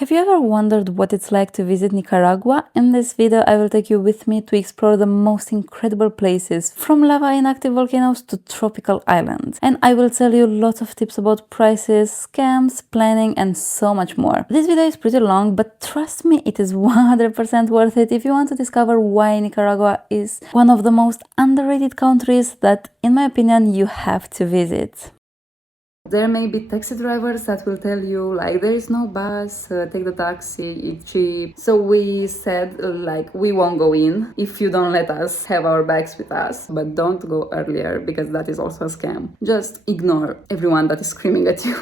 Have you ever wondered what it's like to visit Nicaragua? In this video, I will take you with me to explore the most incredible places, from lava and active volcanoes to tropical islands. And I will tell you lots of tips about prices, scams, planning, and so much more. This video is pretty long, but trust me, it is 100% worth it if you want to discover why Nicaragua is one of the most underrated countries that, in my opinion, you have to visit. There may be taxi drivers that will tell you like there is no bus, take the taxi, it's cheap. So we said like we won't go in if you don't let us have our bags with us, but don't go earlier because that is also a scam. Just ignore everyone that is screaming at you.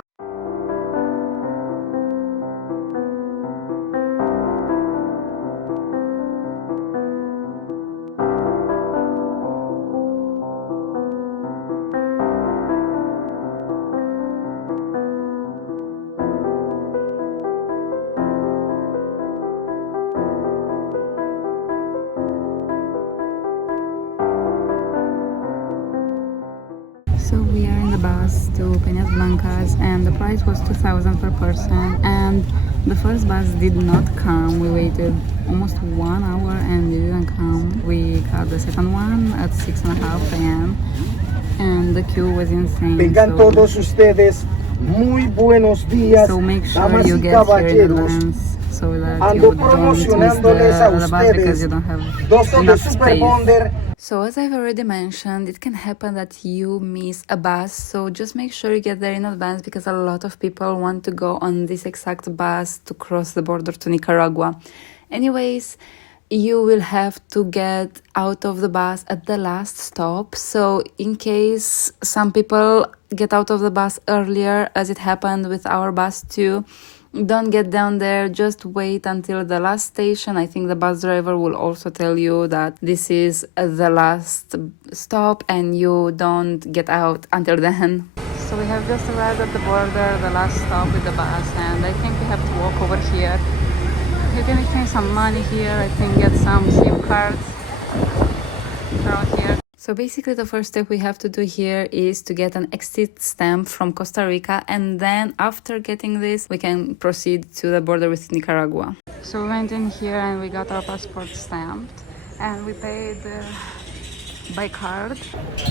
So we are in the bus to Peñas Blancas and the price was 2,000 per person, and the first bus did not come. We waited almost 1 hour and it didn't come. We got the second one at 6:30 a.m. and the queue was insane. Vengan todos ustedes, muy buenos días, so make sure damas you y get here in caballeros. advance so that Ando you don't miss promocionándoles a the bus because you don't have dos de enough Super space. Bonder. So as I've already mentioned, it can happen that you miss a bus, so just make sure you get there in advance because a lot of people want to go on this exact bus to cross the border to Nicaragua. Anyways, you will have to get out of the bus at the last stop, so in case some people get out of the bus earlier, as it happened with our bus too, don't get down there, just wait until the last station. I think the bus driver will also tell you that this is the last stop and you don't get out until then. So we have just arrived at the border, the last stop with the bus, and I think we have to walk over here. You can exchange some money here, I think get some SIM cards around here. So basically the first step we have to do here is to get an exit stamp from Costa Rica, and then after getting this we can proceed to the border with Nicaragua. So we went in here and we got our passport stamped and we paid by card.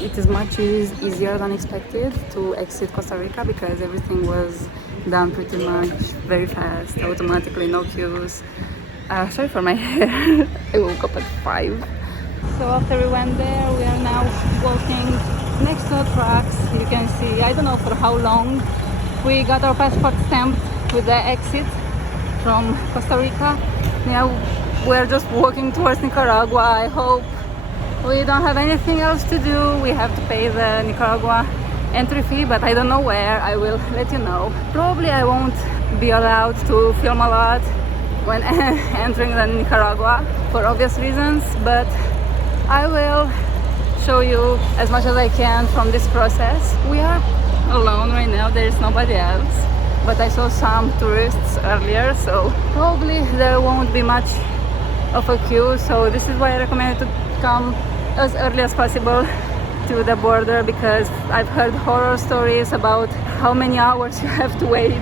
It is much easier than expected to exit Costa Rica because everything was done pretty much very fast, automatically, no queues. Sorry for my hair. I woke up at 5. So after we went there, we are now walking next to the tracks. You can see, I don't know for how long, we got our passport stamped with the exit from Costa Rica. Now we're just walking towards Nicaragua. I hope we don't have anything else to do. We have to pay the Nicaragua entry fee, but I don't know where. I will let you know. Probably I won't be allowed to film a lot when entering the Nicaragua for obvious reasons, but I will show you as much as I can from this process. We are alone right now, there is nobody else, but I saw some tourists earlier, so probably there won't be much of a queue. So this is why I recommend to come as early as possible to the border, because I've heard horror stories about how many hours you have to wait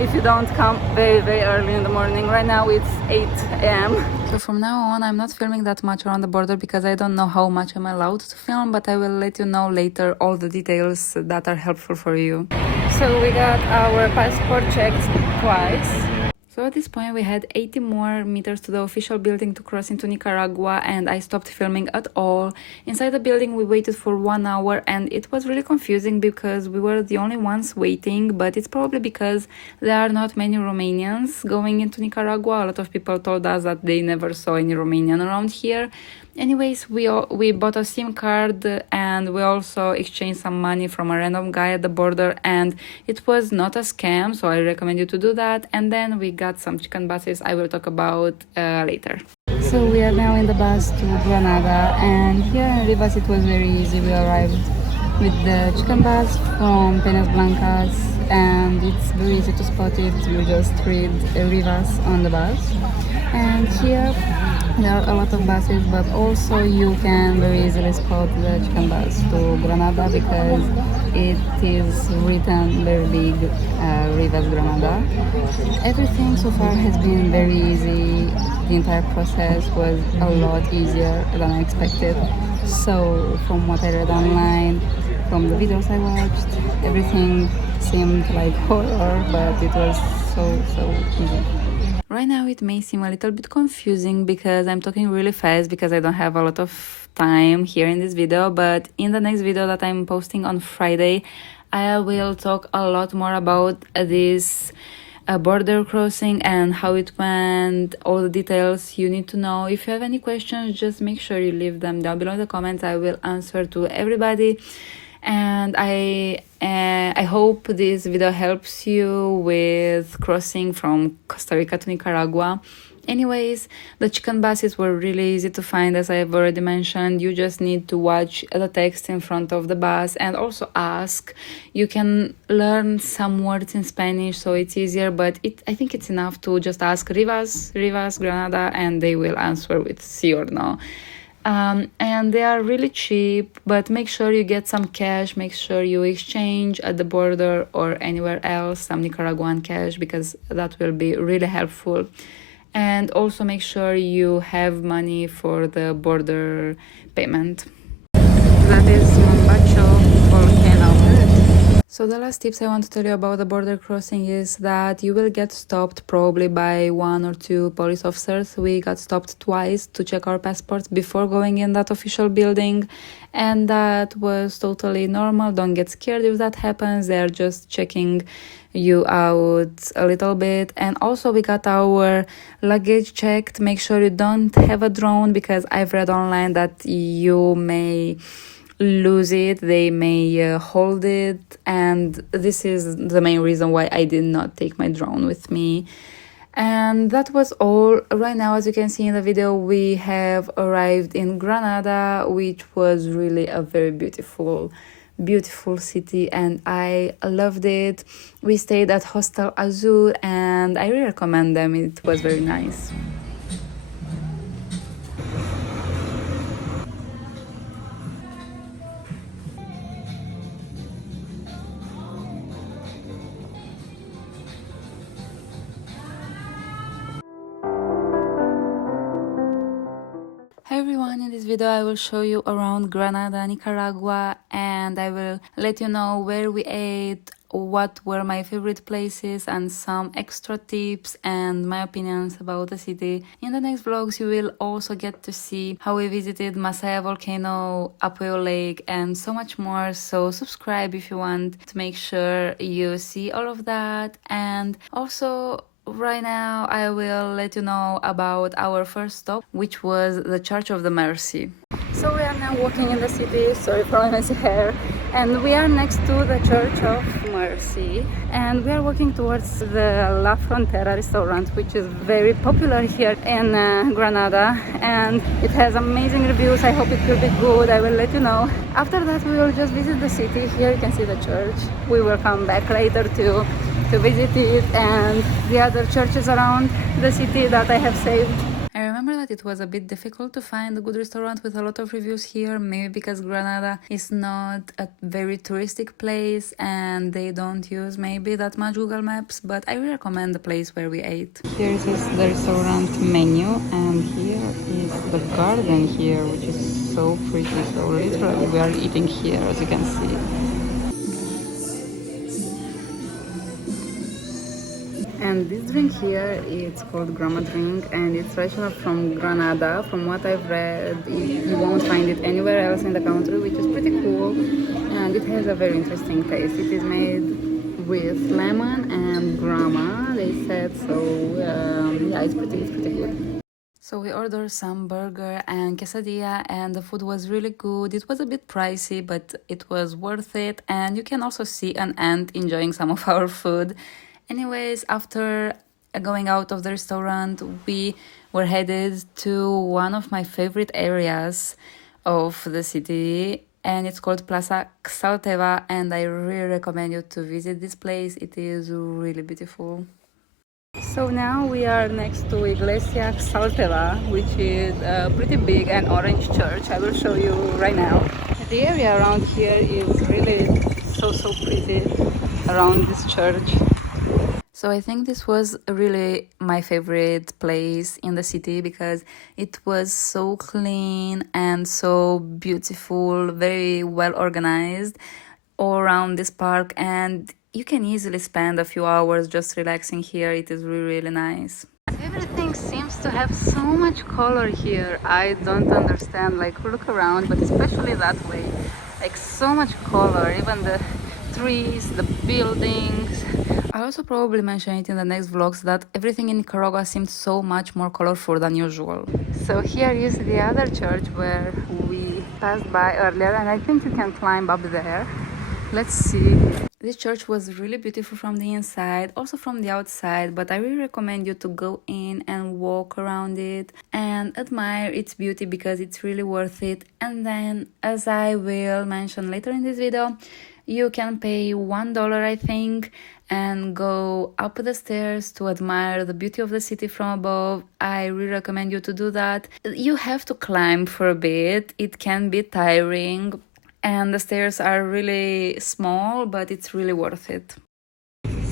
if you don't come very early in the morning. Right now it's 8 a.m. So from now on I'm not filming that much around the border because I don't know how much I'm allowed to film, but I will let you know later all the details that are helpful for you. So we got our passport checked twice. So at this point we had 80 more meters to the official building to cross into Nicaragua, and I stopped filming at all. Inside the building we waited for 1 hour and it was really confusing because we were the only ones waiting, but it's probably because there are not many Romanians going into Nicaragua. A lot of people told us that they never saw any Romanian around here. Anyways, we bought a SIM card and we also exchanged some money from a random guy at the border, and it was not a scam, so I recommend you to do that. And then we got some chicken buses I will talk about later. So we are now in the bus to Granada, and here in Rivas it was very easy. We arrived with the chicken bus from Peñas Blancas and it's very easy to spot it. You just read Rivas on the bus. And here there are a lot of buses, but also you can very easily spot the chicken bus to Granada because it is written very big, Rivas Granada. Everything so far has been very easy. The entire process was a lot easier than I expected. So from what I read online, from the videos I watched, everything seemed like horror, but it was so easy. Right now it may seem a little bit confusing because I'm talking really fast because I don't have a lot of time here in this video, but in the next video that I'm posting on Friday, I will talk a lot more about this border crossing and how it went, all the details you need to know. If you have any questions, just make sure you leave them down below in the comments. I will answer to everybody. And I hope this video helps you with crossing from Costa Rica to Nicaragua. Anyways, the chicken buses were really easy to find, as I've already mentioned. You just need to watch the text in front of the bus and also ask. You can learn some words in Spanish, so it's easier, but I think it's enough to just ask Rivas, Granada, and they will answer with sí or no. And they are really cheap, but make sure you get some cash. Make sure you exchange at the border or anywhere else some Nicaraguan cash, because that will be really helpful. And also make sure you have money for the border payment. That is Masaya Volcano. So the last tips I want to tell you about the border crossing is that you will get stopped probably by 1 or 2 police officers. We got stopped twice to check our passports before going in that official building, and that was totally normal. Don't get scared if that happens. They're just checking you out a little bit. And also we got our luggage checked. Make sure you don't have a drone, because I've read online that you may lose it, they may hold it, and this is the main reason why I did not take my drone with me. And that was all. Right now, as you can see in the video, we have arrived in Granada, which was really a very beautiful city, and I loved it. We stayed at Hostel Azul and I really recommend them. It was very nice. Hi everyone, in this video I will show you around Granada, Nicaragua, and I will let you know where we ate, what were my favorite places, and some extra tips and my opinions about the city. In the next vlogs you will also get to see how we visited Masaya Volcano, Apoyo Lake, and so much more. So subscribe if you want to make sure you see all of that. And also, right now I will let you know about our first stop, which was the Church of the Mercy. So we are now walking in the city, sorry for my messy hair, and we are next to the Church of Mercy, and we are walking towards the La Frontera restaurant, which is very popular here in Granada, and it has amazing reviews. I hope it will be good. I will let you know. After that we will just visit the city. Here you can see the church. We will come back later to visit it and the other churches around the city that I have saved. I remember that it was a bit difficult to find a good restaurant with a lot of reviews here, maybe because Granada is not a very touristic place and they don't use maybe that much Google Maps, but I really recommend the place where we ate. Here is the restaurant menu, and here is the garden here, which is so pretty. So literally we are eating here, as you can see. And this drink here, it's called Grandma drink, and it's traditional from Granada. From what I've read, you won't find it anywhere else in the country, which is pretty cool. And it has a very interesting taste. It is made with lemon and grama, they said. So yeah, it's pretty good. So we ordered some burger and quesadilla, and the food was really good. It was a bit pricey, but it was worth it. And you can also see an ant enjoying some of our food. Anyways, after going out of the restaurant, we were headed to one of my favorite areas of the city. and it's called Plaza Xalteva, and I really recommend you to visit this place. It is really beautiful. So now we are next to Iglesia Xalteva, which is a pretty big and orange church. I will show you right now. The area around here is really so pretty around this church. So I think this was really my favorite place in the city because it was so clean and so beautiful, very well organized all around this park, and you can easily spend a few hours just relaxing here. It is really nice. Everything seems to have so much color here. I don't understand, like look around, but especially that way, like so much color, even the trees, the buildings. I'll also probably mention it in the next vlogs that everything in Nicaragua seems so much more colorful than usual. So here is the other church where we passed by earlier, and I think you can climb up there. Let's see. This church was really beautiful from the inside, also from the outside, but I really recommend you to go in and walk around it and admire its beauty because it's really worth it. And then, as I will mention later in this video, you can pay $1, I think, and go up the stairs to admire the beauty of the city from above. I really recommend you to do that. You have to climb for a bit. It can be tiring, and the stairs are really small, but it's really worth it.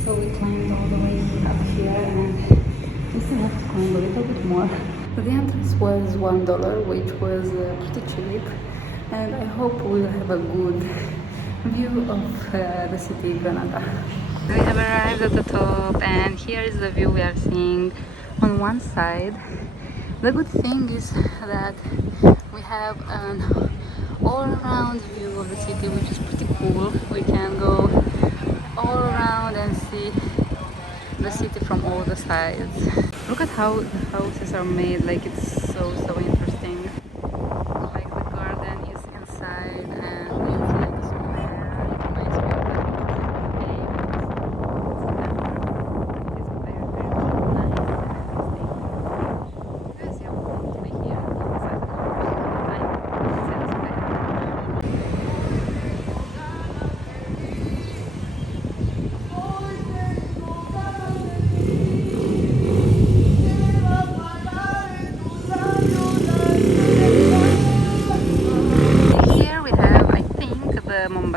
So we climbed all the way up here, and we still have to climb a little bit more. The entrance was $1, which was pretty cheap, and I hope we'll have a good view of the city Granada. We have arrived at the top, and here is the view we are seeing on one side. The good thing is that we have an all-around view of the city, which is pretty cool. We can go all around and see the city from all the sides. Look at how the houses are made, like it's so interesting. Like the garden is inside and it's like a square. It reminds me of the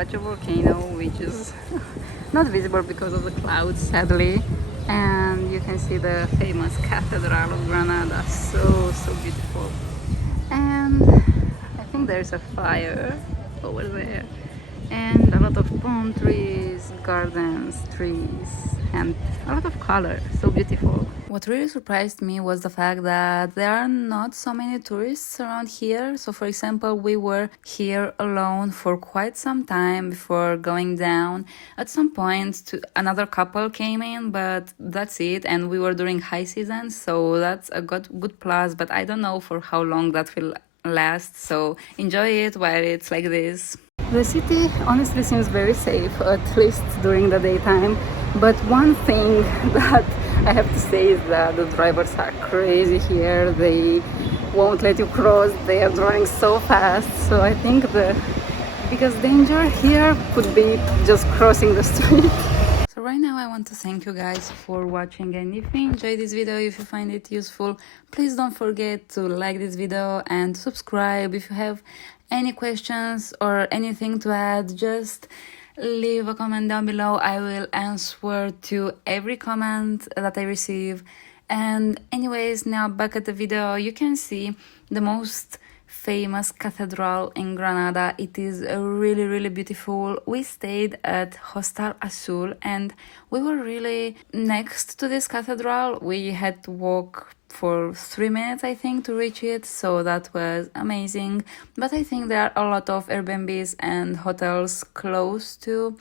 Apoyo Volcano, which is not visible because of the clouds, sadly, and you can see the famous Cathedral of Granada, so beautiful. And I think there's a fire over there, and a lot of palm trees, gardens, trees, and a lot of color, so beautiful. What really surprised me was the fact that there are not so many tourists around here. So for example, we were here alone for quite some time before going down. At some point another couple came in, but that's it, and we were during high season, so that's a good plus, but I don't know for how long that will last, so enjoy it while it's like this. The city honestly seems very safe, at least during the daytime, but one thing that I have to say is that the drivers are crazy here. They won't let you cross. They are driving so fast, so I think the biggest danger here could be just crossing the street. So right now I want to thank you guys for watching, and if you enjoyed this video, if you find it useful, please don't forget to like this video and subscribe. If you have any questions or anything to add, just leave a comment down below. I will answer to every comment that I receive. And anyways, now back at the video, you can see the most famous cathedral in Granada. It is really beautiful. We stayed at Hostal Azul and we were really next to this cathedral. We had to walk for 3 minutes, I think, to reach it, so that was amazing. But I think there are a lot of Airbnbs and hotels close to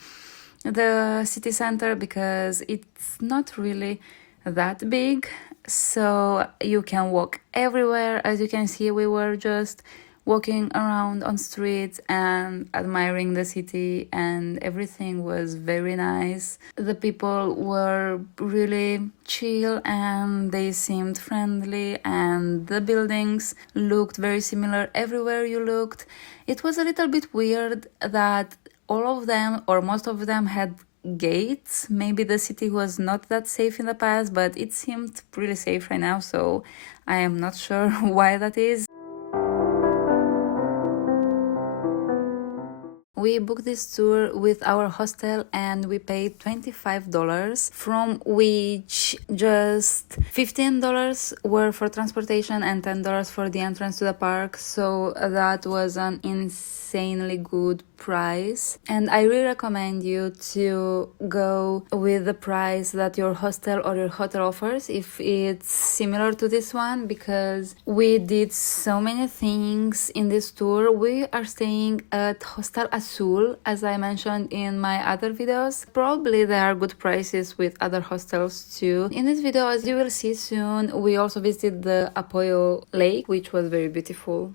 the city center because it's not really that big, so you can walk everywhere. As you can see, we were just walking around on streets and admiring the city, and everything was very nice. The people were really chill and they seemed friendly, and the buildings looked very similar everywhere you looked. It was a little bit weird that all of them or most of them had gates. Maybe the city was not that safe in the past, but it seemed pretty safe right now, so I am not sure why that is. We booked this tour with our hostel and we paid $25, from which just $15 were for transportation and $10 for the entrance to the park. So that was an insanely good price. And I really recommend you to go with the price that your hostel or your hotel offers if it's similar to this one, because we did so many things in this tour. We are staying at Hostel Azul, as I mentioned in my other videos. Probably there are good prices with other hostels too. In this video, as you will see soon, we also visited the Apoyo Lake, which was very beautiful.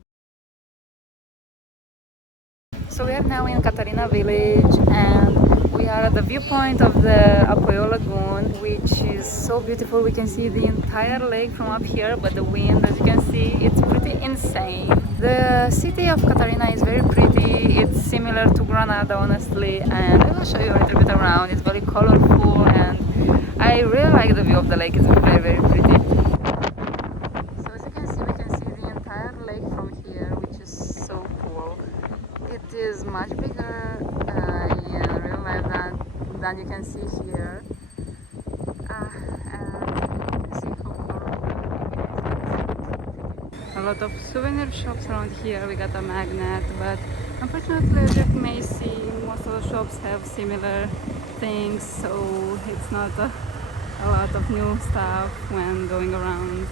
So we are now in Catarina village and we are at the viewpoint of the Apoyo Lagoon, which is so beautiful. We can see the entire lake from up here, but the wind, as you can see, it's pretty insane. The city of Catarina is very pretty. It's similar to Granada, honestly, and I will show you a little bit around. It's very colorful and I really like the view of the lake. It's very, very pretty. So as you can see, we can see the entire lake from here, which is so cool. It is much bigger in real life than you can see here. And see how colorful. A lot of souvenir shops around here. We got a magnet, but unfortunately, as you may see, most of the shops have similar things, so it's not a lot of new stuff when going around.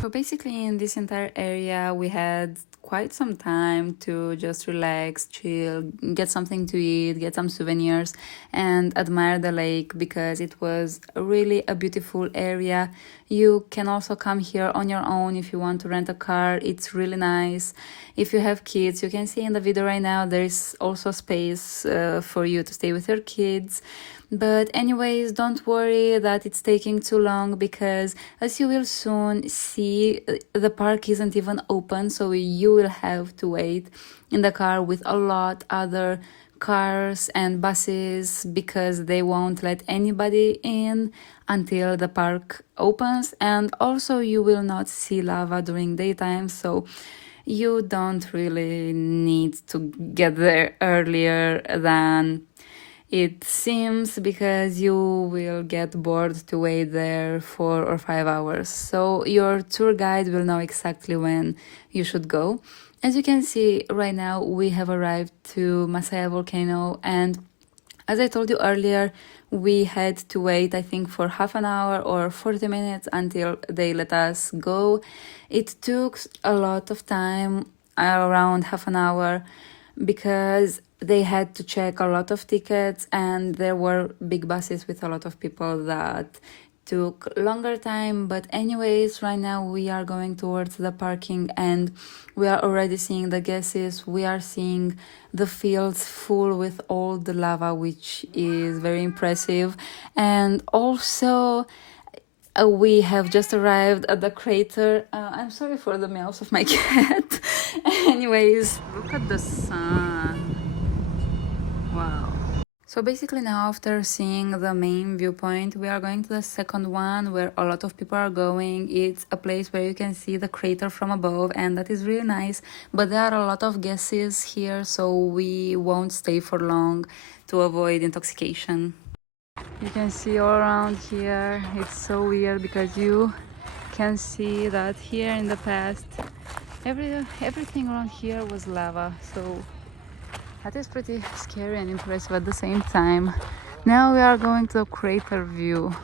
So basically in this entire area we had quite some time to just relax, chill, get something to eat, get some souvenirs and admire the lake, because it was really a beautiful area. You can also come here on your own if you want to rent a car. It's really nice. If you have kids, you can see in the video right now there is also space for you to stay with your kids. But anyways, don't worry that it's taking too long, because as you will soon see, the park isn't even open, so you will have to wait in the car with a lot other cars and buses, because they won't let anybody in until the park opens. And also you will not see lava during daytime, so you don't really need to get there earlier than it seems, because you will get bored to wait there 4 or 5 hours. So your tour guide will know exactly when you should go. As you can see right now, we have arrived to Masaya Volcano, and as I told you earlier, we had to wait, I think, for half an hour or 40 minutes until they let us go. It took a lot of time, around half an hour, because they had to check a lot of tickets and there were big buses with a lot of people that took longer time. But anyways, right now we are going towards the parking and we are already seeing the gases. We are seeing the fields full with all the lava, which is very impressive. And also we have just arrived at the crater. I'm sorry for the meows of my cat. Anyways, look at the sun. Wow. So basically now, after seeing the main viewpoint, we are going to the second one where a lot of people are going. It's a place where you can see the crater from above, and that is really nice. But there are a lot of gases here, so we won't stay for long to avoid intoxication. You can see all around here. It's so weird because you can see that here in the past everything around here was lava, so that is pretty scary and impressive at the same time. Now we are going to the crater view,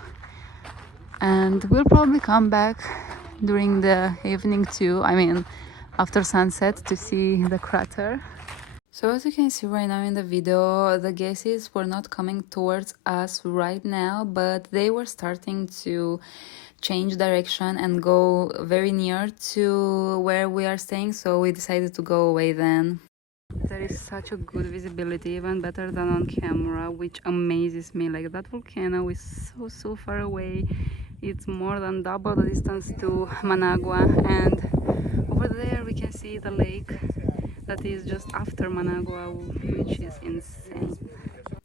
and we'll probably come back during the evening too, I mean after sunset, to see the crater. So as you can see right now in the video, the gases were not coming towards us right now, but they were starting to change direction and go very near to where we are staying, so we decided to go away then. There is such a good visibility, even better than on camera, which amazes me. Like, that volcano is so far away. It's more than double the distance to Managua, and over there we can see the lake that is just after Managua, which is insane.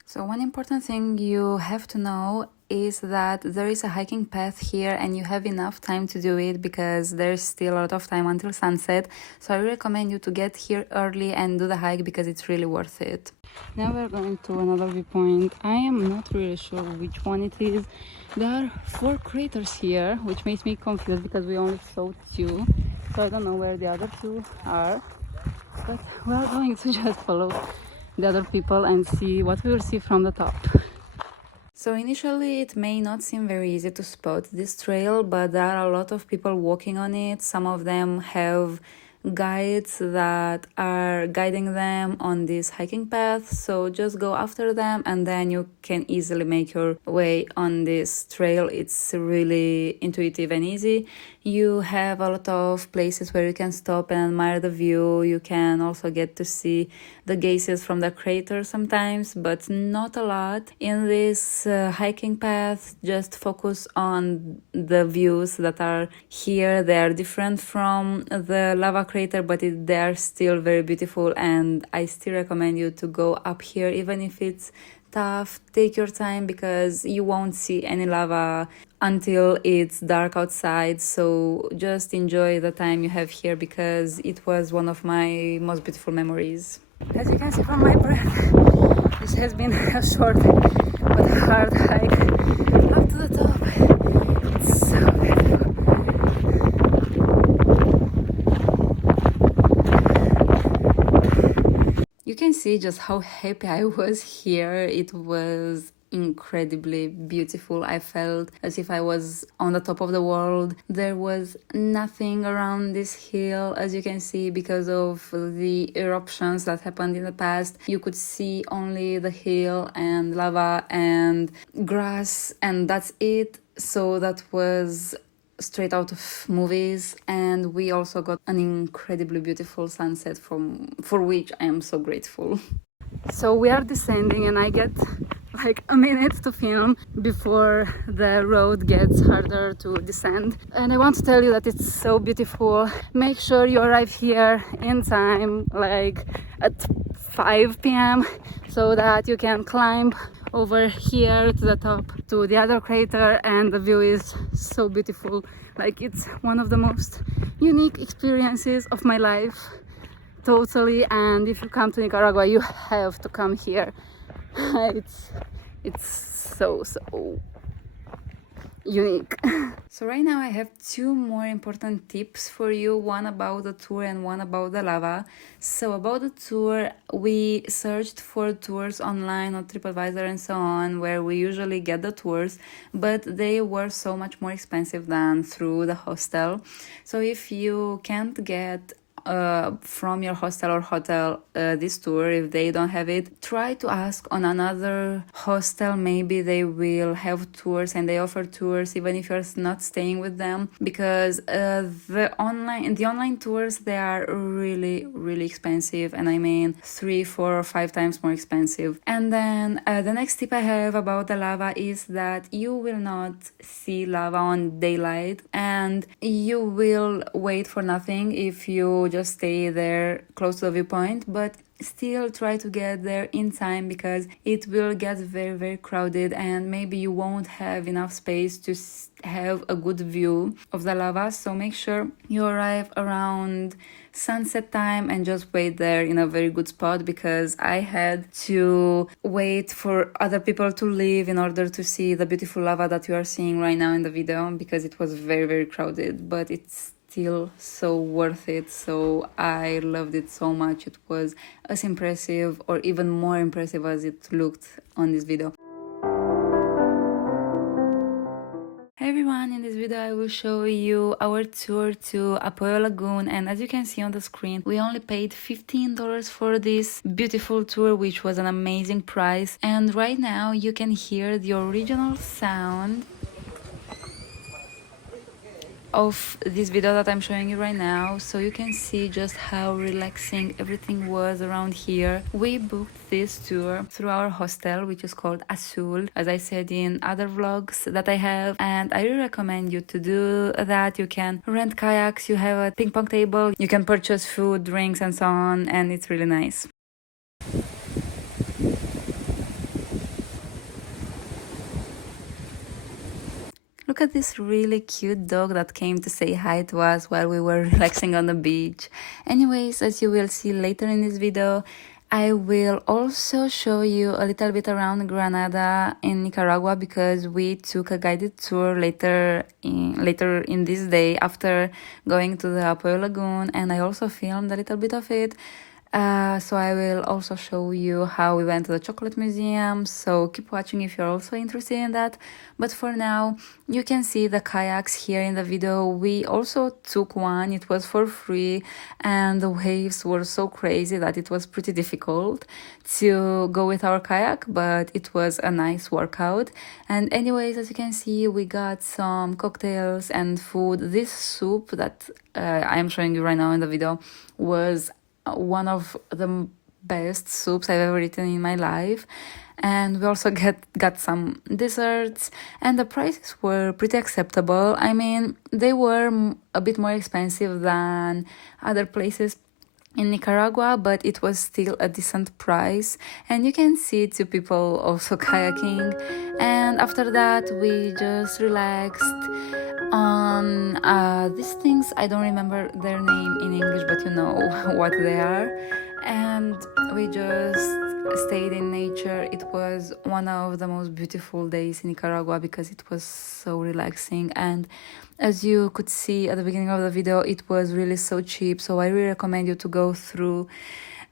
So one important thing you have to know is that there is a hiking path here and you have enough time to do it because there's still a lot of time until sunset. So I recommend you to get here early and do the hike because it's really worth it. Now we're going to another viewpoint. I am not really sure which one it is. There are 4 craters here, which makes me confused because we only saw 2. So I don't know where the other 2 are. But we're going to just follow the other people and see what we will see from the top. So initially it may not seem very easy to spot this trail, but there are a lot of people walking on it. Some of them have guides that are guiding them on this hiking path, so just go after them and then you can easily make your way on this trail. It's really intuitive and easy. You have a lot of places where you can stop and admire the view. You can also get to see the gases from the crater sometimes, but not a lot. In this hiking path, just focus on the views that are here. They are different from the lava crater, but they are still very beautiful, and I still recommend you to go up here even if it's tough. Take your time because you won't see any lava until it's dark outside, so just enjoy the time you have here because it was one of my most beautiful memories. As you can see from my breath, this has been a short but hard hike up to the top. It's so beautiful. You can see just how happy I was here. It was incredibly beautiful. I felt as if I was on the top of the world. There was nothing around this hill, as you can see, because of the eruptions that happened in the past. You could see only the hill and lava and grass, and that's it. So that was straight out of movies, and we also got an incredibly beautiful sunset for which I am so grateful. So we are descending and I get like a minute to film before the road gets harder to descend, and I want to tell you that it's so beautiful. Make sure you arrive here in time, like at 5 p.m. so that you can climb over here to the top to the other crater, and the view is so beautiful. Like, it's one of the most unique experiences of my life, totally. And if you come to Nicaragua, you have to come here. It's so unique. So right now I have 2 more important tips for you, one about the tour and one about the lava. So about the tour, we searched for tours online on TripAdvisor and so on, where we usually get the tours, but they were so much more expensive than through the hostel. So if you can't get from your hostel or hotel this tour, if they don't have it, try to ask on another hostel. Maybe they will have tours and they offer tours even if you're not staying with them, because the online tours, they are really expensive, and I mean 3, 4 or 5 times more expensive. And then the next tip I have about the lava is that you will not see lava on daylight, and you will wait for nothing if you just stay there close to the viewpoint, but still try to get there in time because it will get very crowded and maybe you won't have enough space to have a good view of the lava. So make sure you arrive around sunset time and just wait there in a very good spot, because I had to wait for other people to leave in order to see the beautiful lava that you are seeing right now in the video, because it was very crowded, but it's still so worth it. So I loved it so much. It was as impressive or even more impressive as it looked on this video. Hey everyone, in this video I will show you our tour to Apoyo Lagoon, and as you can see on the screen we only paid $15 for this beautiful tour, which was an amazing price. And right now you can hear the original sound of this video that I'm showing you right now, so you can see just how relaxing everything was around here. We booked this tour through our hostel, which is called Azul, as I said in other vlogs that I have, and I really recommend you to do that. You can rent kayaks, you have a ping pong table, you can purchase food, drinks and so on, and it's really nice. Look at this really cute dog that came to say hi to us while we were relaxing on the beach. Anyways, as you will see later in this video, I will also show you a little bit around Granada in Nicaragua, because we took a guided tour later in this day after going to the Apoyo Lagoon, and I also filmed a little bit of it. So I will also show you how we went to the chocolate museum, so keep watching if you're also interested in that. But for now, you can see the kayaks here in the video. We also took one, it was for free, and the waves were so crazy that it was pretty difficult to go with our kayak, but it was a nice workout. And anyways, as you can see, we got some cocktails and food. This soup that I am showing you right now in the video was one of the best soups I've ever eaten in my life. And we also got some desserts, and the prices were pretty acceptable. I mean, they were a bit more expensive than other places in Nicaragua, but it was still a decent price. And you can see two people also kayaking, and after that we just relaxed on these things. I don't remember their name in English, but you know what they are. And we just stayed in nature. It was one of the most beautiful days in Nicaragua because it was so relaxing, and as you could see at the beginning of the video, it was really so cheap. So I really recommend you to go through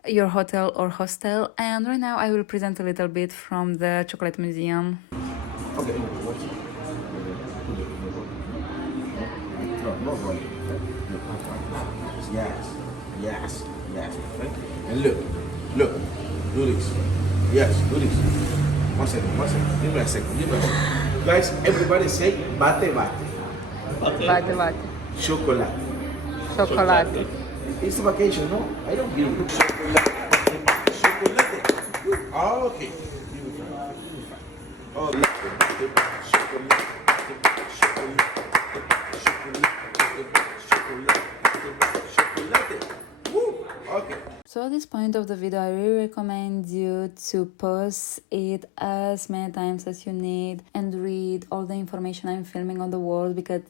your hotel or hostel. And right now I will present a little bit from the chocolate museum. Okay. No, no, yes. Okay. And look, do this. Yes, do this. One second. Give me a second. Guys, everybody say bate. Bate. Chocolate. It's vacation, no? I don't give you chocolate. Oh, okay. Oh, okay. So at this point of the video, I really recommend you to pause it as many times as you need and read all the information I'm filming on the wall, because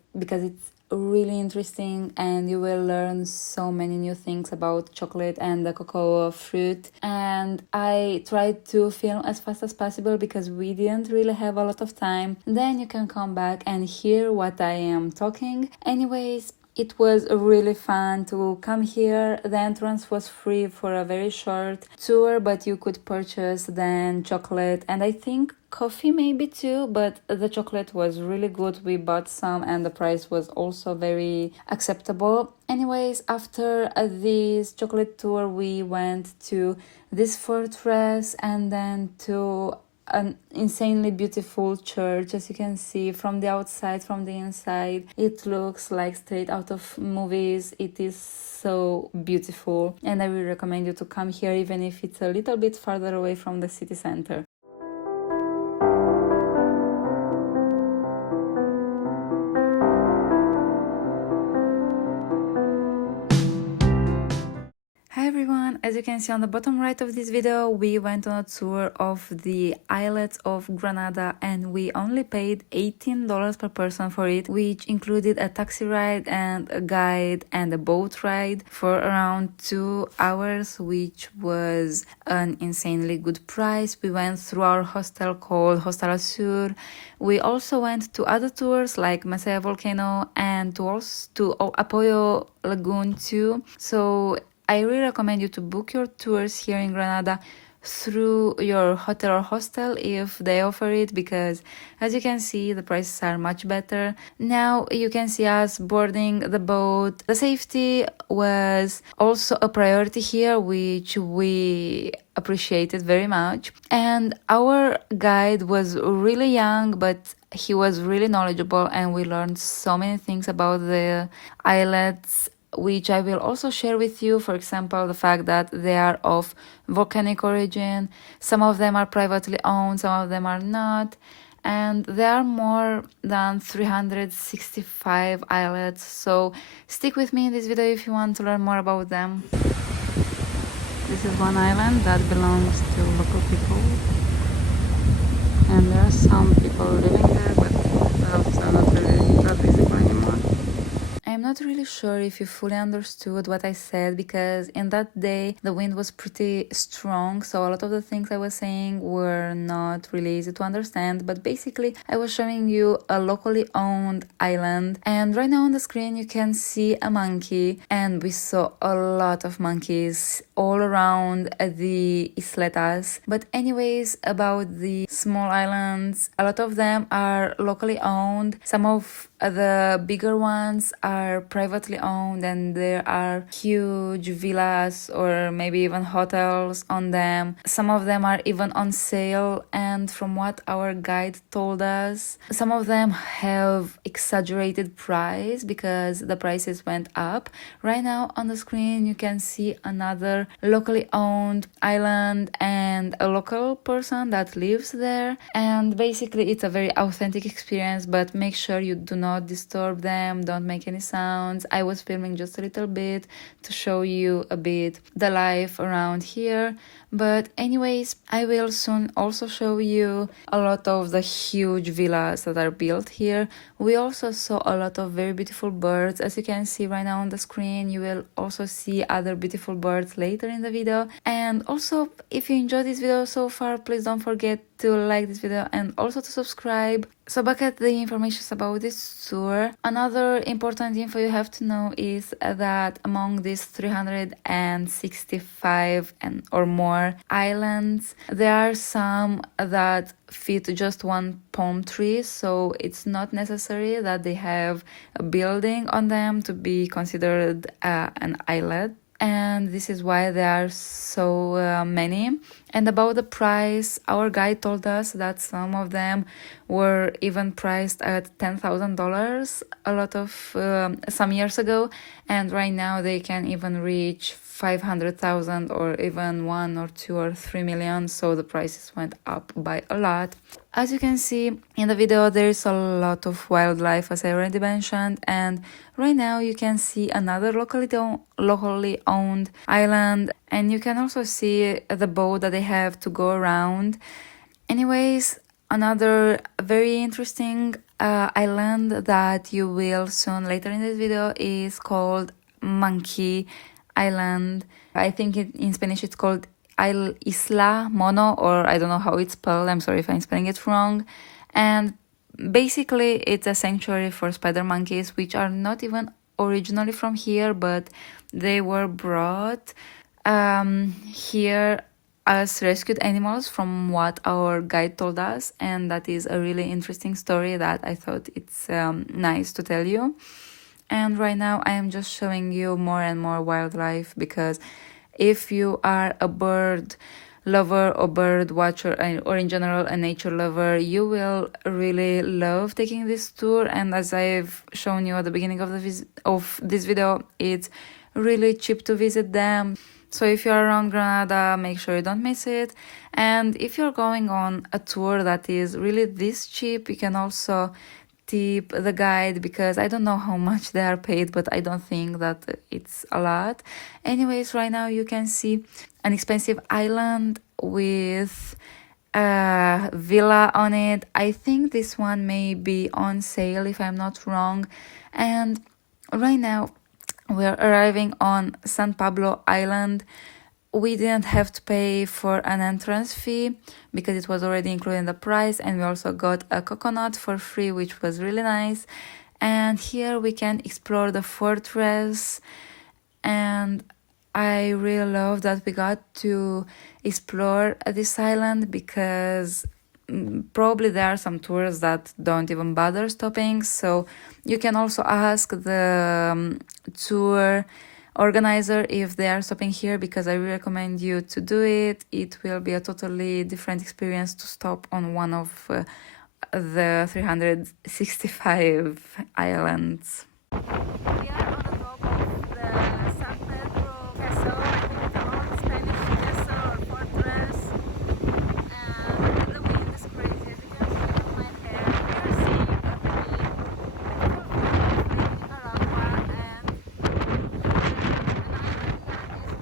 it's really interesting and you will learn so many new things about chocolate and the cocoa fruit. And I tried to film as fast as possible because we didn't really have a lot of time. Then you can come back and hear what I am talking. Anyways, it was really fun to come here. The entrance was free for a very short tour, but you could purchase then chocolate and I think coffee maybe too, but the chocolate was really good. We bought some and the price was also very acceptable. Anyways, after this chocolate tour, we went to this fortress and then to an insanely beautiful church. As you can see from the outside, from the inside, it looks like straight out of movies. It is so beautiful and I really recommend you to come here, even if it's a little bit farther away from the city center. Hi everyone, as you can see on the bottom right of this video, we went on a tour of the Islets of Granada and we only paid $18 per person for it, which included a taxi ride and a guide and a boat ride for around 2 hours, which was an insanely good price. We went through our hostel called Hostel Azul. We also went to other tours like Masaya Volcano and to Apoyo Lagoon too. So I really recommend you to book your tours here in Granada through your hotel or hostel if they offer it, because as you can see the prices are much better. Now you can see us boarding the boat. The safety was also a priority here, which we appreciated very much. And our guide was really young, but he was really knowledgeable, and we learned so many things about the islets, which I will also share with you. For example, the fact that they are of volcanic origin. Some of them are privately owned, some of them are not. And there are more than 365 islets. So stick with me in this video if you want to learn more about them. This is one island that belongs to local people. And there are some people living there, but also not really that visible anymore. I'm not really sure if you fully understood what I said, because in that day the wind was pretty strong, so a lot of the things I was saying were not really easy to understand. But basically I was showing you a locally owned island, and right now on the screen you can see a monkey, and we saw a lot of monkeys all around the Isletas. But anyways, about the small islands, a lot of them are locally owned. Some of the bigger ones are privately owned, and there are huge villas or maybe even hotels on them. Some of them are even on sale, and from what our guide told us, some of them have exaggerated price because the prices went up. Right now on the screen you can see another locally owned island and a local person that lives there, and basically it's a very authentic experience. But make sure you do not disturb them, don't make any sounds. I was filming just a little bit to show you a bit the life around here. But anyways, I will soon also show you a lot of the huge villas that are built here. We also saw a lot of very beautiful birds. As you can see right now on the screen, you will also see other beautiful birds later in the video. And also, if you enjoyed this video so far, please don't forget to like this video and also to subscribe. So back at the information about this tour, another important info you have to know is that among these 365 and or more islands, there are some that fit just one palm tree, so it's not necessary that they have a building on them to be considered an islet. And this is why there are so many. And about the price, our guide told us that some of them were even priced at $10,000 a lot of some years ago, and right now they can even reach 500,000 or even 1 or 2 or 3 million. So the prices went up by a lot. As you can see in the video, there is a lot of wildlife, as I already mentioned, and right now you can see another locally owned island, and you can also see the boat that they have to go around. Anyways, another very interesting island that you will soon later in this video is called Monkey Island. I think in Spanish it's called Isla Mono, or I don't know how it's spelled. I'm sorry if I'm spelling it wrong. And basically it's a sanctuary for spider monkeys, which are not even originally from here, but they were brought here as rescued animals from what our guide told us, and that is a really interesting story that I thought it's nice to tell you. And right now I am just showing you more and more wildlife, because if you are a bird lover or bird watcher, or in general a nature lover, you will really love taking this tour. And as I've shown you at the beginning of this video, it's really cheap to visit them. So if you're around Granada, make sure you don't miss it. And if you're going on a tour that is really this cheap, you can also tip the guide, because I don't know how much they are paid, but I don't think that it's a lot. Anyways, right now you can see an expensive island with a villa on it. I think this one may be on sale if I'm not wrong. And right now we're arriving on San Pablo Island. We didn't have to pay for an entrance fee because it was already included in the price, and we also got a coconut for free, which was really nice. And here we can explore the fortress, and I really love that we got to explore this island because probably there are some tours that don't even bother stopping. So you can also ask the tour organizer if they are stopping here, because I really recommend you to do it. It will be a totally different experience to stop on one of the 365 islands. We are on the top of the San Pedro castle. I think it's an old Spanish castle or fortress. And the wind is crazy. As you can see on my hair, we are seeing a very beautiful view of Lake Nicaragua, and an island that is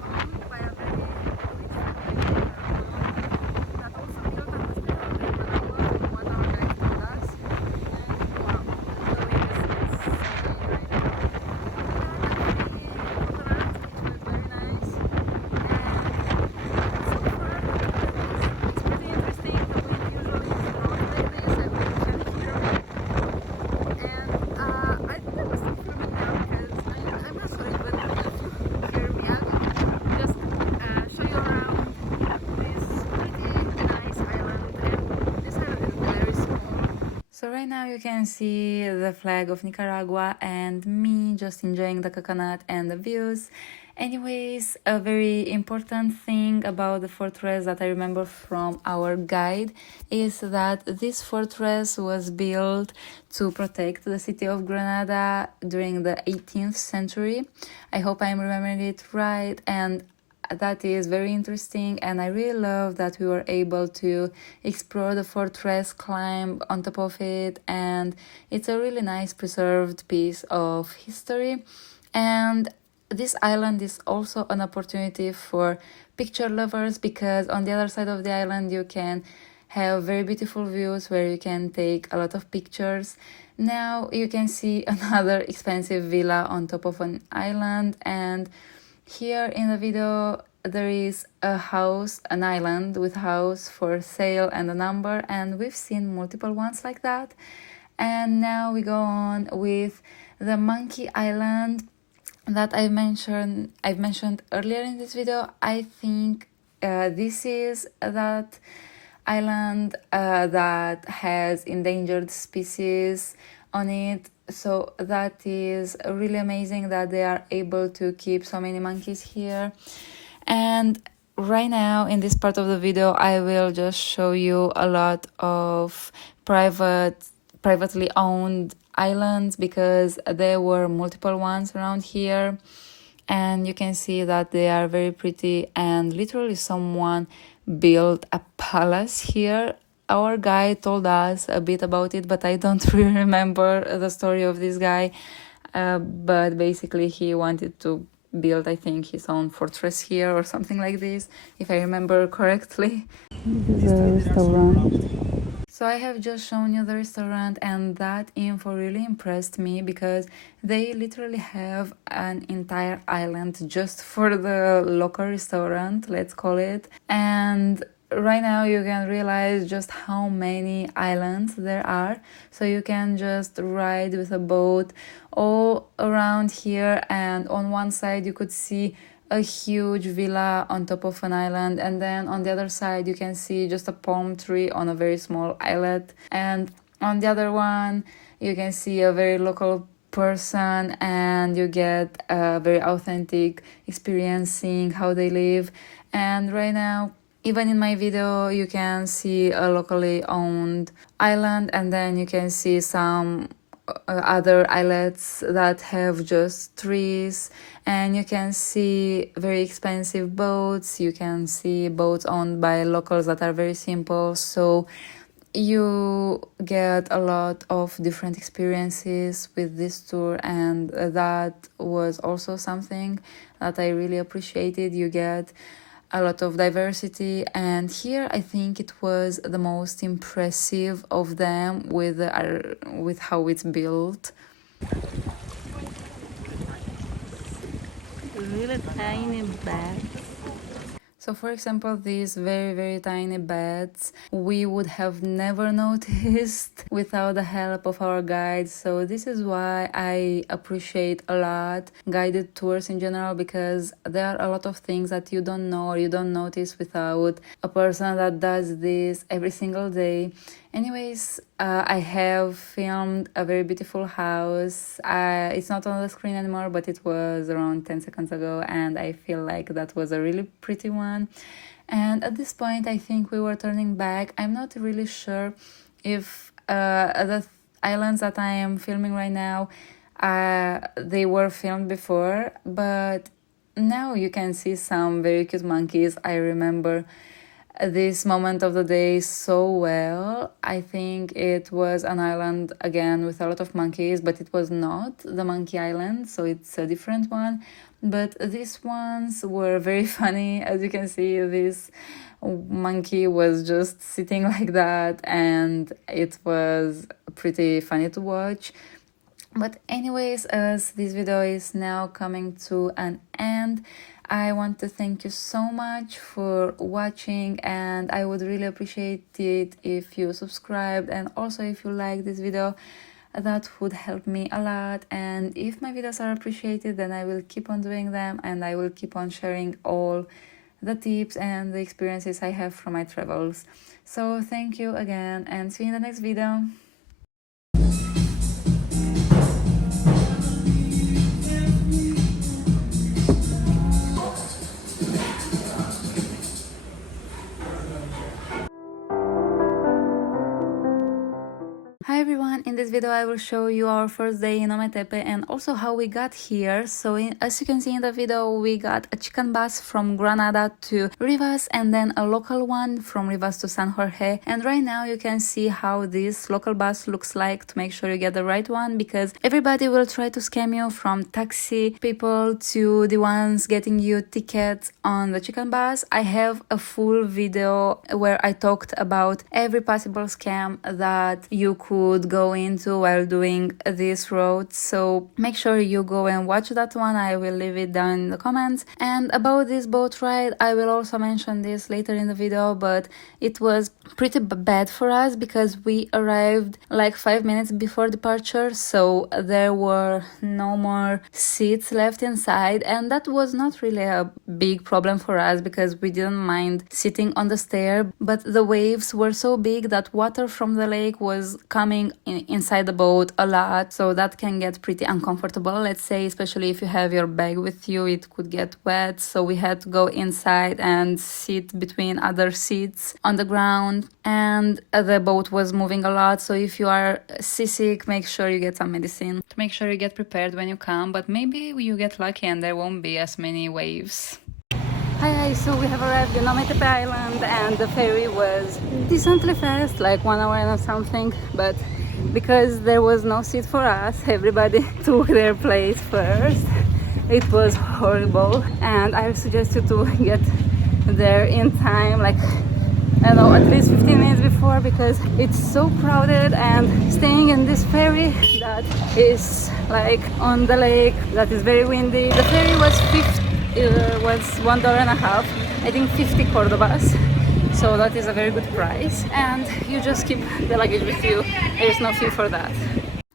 owned by a very rich family that also built a hospital in Granada, from what our guide told us. And wow, the wind is insane right now. Which was very nice. And so far, it's pretty interesting. The wind usually is not like this. I wish you can hear me. And I think I will stop filming now because I'm not sure if you hear me. I will just show you around this pretty nice island. And this island is very small. So right now you can see the flag of Nicaragua and me just enjoying the coconut and the views. Anyways, a very important thing about the fortress that I remember from our guide is that this fortress was built to protect the city of Granada during the 18th century. I hope I'm remembering it right, and that is very interesting, and I really love that we were able to explore the fortress, climb on top of it, and it's a really nice preserved piece of history. And this island is also an opportunity for picture lovers, because on the other side of the island you can have very beautiful views where you can take a lot of pictures. Now you can see another expensive villa on top of an island, and here in the video there is a house, an island with house for sale and a number, and we've seen multiple ones like that. And now we go on with the Monkey Island that I've mentioned earlier in this video. I think this is that island that has endangered species on it. So that is really amazing that they are able to keep so many monkeys here. And right now in this part of the video I will just show you a lot of privately owned islands, because there were multiple ones around here, and you can see that they are very pretty, and literally someone built a palace here. Our guide told us a bit about it, but I don't really remember the story of this guy, but basically he wanted to build, I think, his own fortress here or something like this, if I remember correctly. This is a restaurant. So I have just shown you the restaurant, and that info really impressed me, because they literally have an entire island just for the local restaurant, let's call it. And right now you can realize just how many islands there are. So you can just ride with a boat all around here, and on one side you could see a huge villa on top of an island, and then on the other side you can see just a palm tree on a very small islet, and on the other one you can see a very local person, and you get a very authentic experience seeing how they live. And right now, even in my video, you can see a locally owned island, and then you can see some other islets that have just trees, and you can see very expensive boats. You can see boats owned by locals that are very simple. So you get a lot of different experiences with this tour, and that was also something that I really appreciated. You get a lot of diversity, and here I think it was the most impressive of them with how it's built. Really tiny bags. So for example, these very tiny beds we would have never noticed without the help of our guides. So this is why I appreciate a lot guided tours in general, because there are a lot of things that you don't know or you don't notice without a person that does this every single day. Anyways, I have filmed a very beautiful house. It's not on the screen anymore, but it was around 10 seconds ago, and I feel like that was a really pretty one. And at this point, I think we were turning back. I'm not really sure if the islands that I am filming right now, they were filmed before, but now you can see some very cute monkeys. I remember this moment of the day so well. I think it was an island again with a lot of monkeys, but it was not the monkey island, so it's a different one. But these ones were very funny. As you can see, this monkey was just sitting like that, and it was pretty funny to watch. But anyways, as this video is now coming to an end, I want to thank you so much for watching, and I would really appreciate it if you subscribed, and also if you like this video. That would help me a lot, and if my videos are appreciated, then I will keep on doing them, and I will keep on sharing all the tips and the experiences I have from my travels. So thank you again, and see you in the next video. Hi everyone, in this video I will show you our first day in Ometepe and also how we got here. So as you can see in the video, we got a chicken bus from Granada to Rivas and then a local one from Rivas to San Jorge. And right now you can see how this local bus looks like, to make sure you get the right one, because everybody will try to scam you, from taxi people to the ones getting you tickets on the chicken bus. I have a full video where I talked about every possible scam that you could go into while doing this road, so make sure you go and watch that one. I will leave it down in the comments. And about this boat ride, I will also mention this later in the video, but it was pretty bad for us because we arrived like 5 minutes before departure, so there were no more seats left inside, and that was not really a big problem for us because we didn't mind sitting on the stair, but the waves were so big that water from the lake was coming inside the boat a lot, so that can get pretty uncomfortable, let's say, especially if you have your bag with you. It could get wet, so we had to go inside and sit between other seats on the ground, and the boat was moving a lot, so if you are seasick, make sure you get some medicine to make sure you get prepared when you come, but maybe you get lucky and there won't be as many waves. Hi, so we have arrived in Ometepe Island and the ferry was decently fast, like 1 hour and something, but because there was no seat for us, everybody took their place first. It was horrible, and I suggest you to get there in time, like, I don't know, at least 15 minutes before, because it's so crowded, and staying in this ferry that is like on the lake, that is very windy. The ferry was $1.50, I think 50 Cordobas, so that is a very good price, and you just keep the luggage with you. There is no fee for that.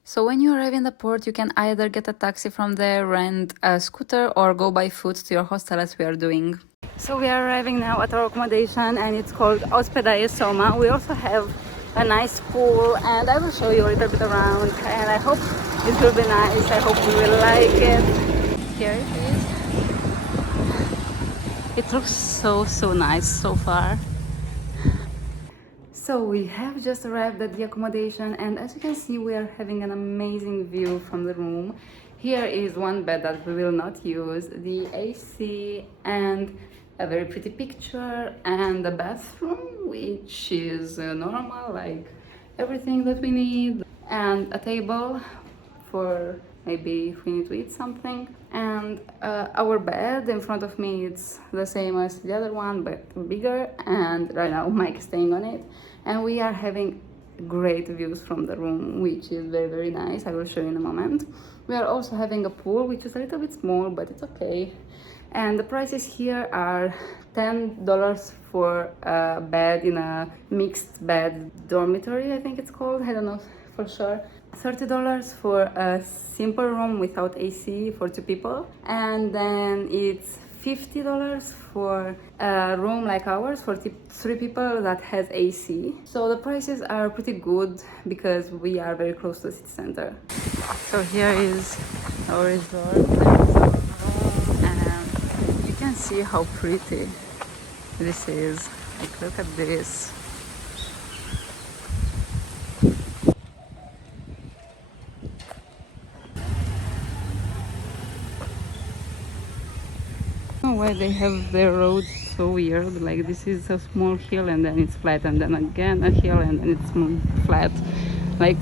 So when you arrive in the port, you can either get a taxi from there, rent a scooter, or go by foot to your hostel, as we are doing. So we are arriving now at our accommodation, and it's called Hospedaya Soma. We also have a nice pool, and I will show you a little bit around, and I hope it will be nice. I hope you will like it. Here it is. It looks so nice so far. So we have just arrived at the accommodation, and as you can see, we are having an amazing view from the room. Here is one bed that we will not use, the AC, and a very pretty picture, and the bathroom, which is normal, like everything that we need, and a table for maybe if we need to eat something, and our bed in front of me, it's the same as the other one but bigger, and right now Mike is staying on it, and we are having great views from the room, which is very, very nice. I will show you in a moment. We are also having a pool, which is a little bit small, but it's okay. And the prices here are $10 for a bed in a mixed bed dormitory, I think it's called. I don't know for sure. $30 for a simple room without AC for 2 people. And then it's $50 for a room like ours for 3 people that has AC. So the prices are pretty good because we are very close to the city center. So here is our resort, and you can see how pretty this is. Like, look at this. I don't know why they have their roads so weird. Like, this is a small hill and then it's flat, and then again a hill and then it's flat. Like,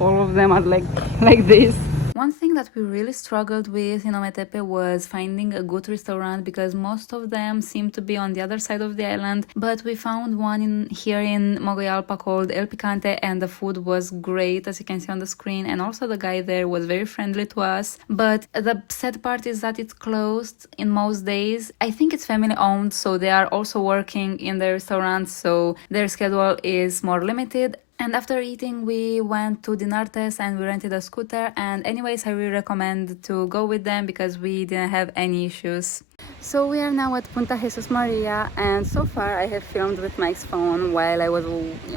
all of them are like this. One thing that we really struggled with in Ometepe was finding a good restaurant because most of them seem to be on the other side of the island, but we found one here in Mogollpa called El Picante, and the food was great, as you can see on the screen, and also the guy there was very friendly to us. But the sad part is that it's closed in most days. I think it's family owned, so they are also working in the restaurant, so their schedule is more limited. And after eating, we went to Dinartes and we rented a scooter. And anyways, I really recommend to go with them because we didn't have any issues. So we are now at Punta Jesús Maria, and so far I have filmed with Mike's phone while I was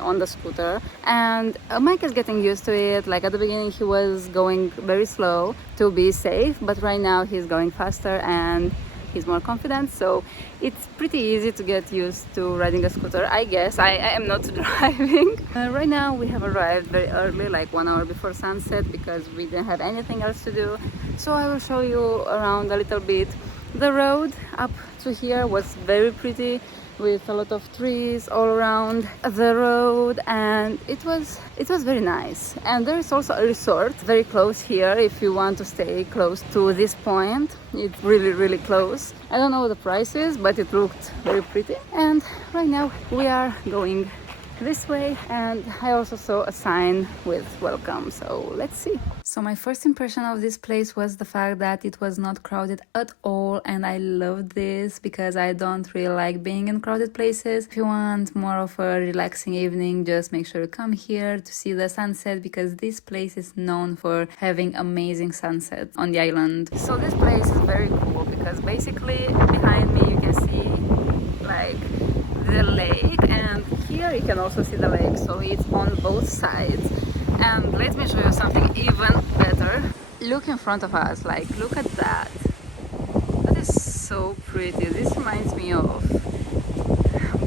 on the scooter. And Mike is getting used to it. Like, at the beginning he was going very slow to be safe, but right now he's going faster and he's more confident, so it's pretty easy to get used to riding a scooter, I guess. I am not driving. Right now we have arrived very early, like 1 hour before sunset, because we didn't have anything else to do. So I will show you around a little bit. The road up to here was very pretty, with a lot of trees all around the road, and it was very nice. And there is also a resort very close here if you want to stay close to this point. It's really close. I don't know the prices, but it looked very pretty. And right now we are going this way, and I also saw a sign with welcome, so let's see. So my first impression of this place was the fact that it was not crowded at all, and I loved this because I don't really like being in crowded places. If you want more of a relaxing evening, just make sure you come here to see the sunset, because this place is known for having amazing sunset on the island. So this place is very cool because basically behind me you can see like the lake, and here you can also see the lake, so it's on both sides. And let me show you something even better. Look in front of us, like, look at that. That is so pretty. This reminds me of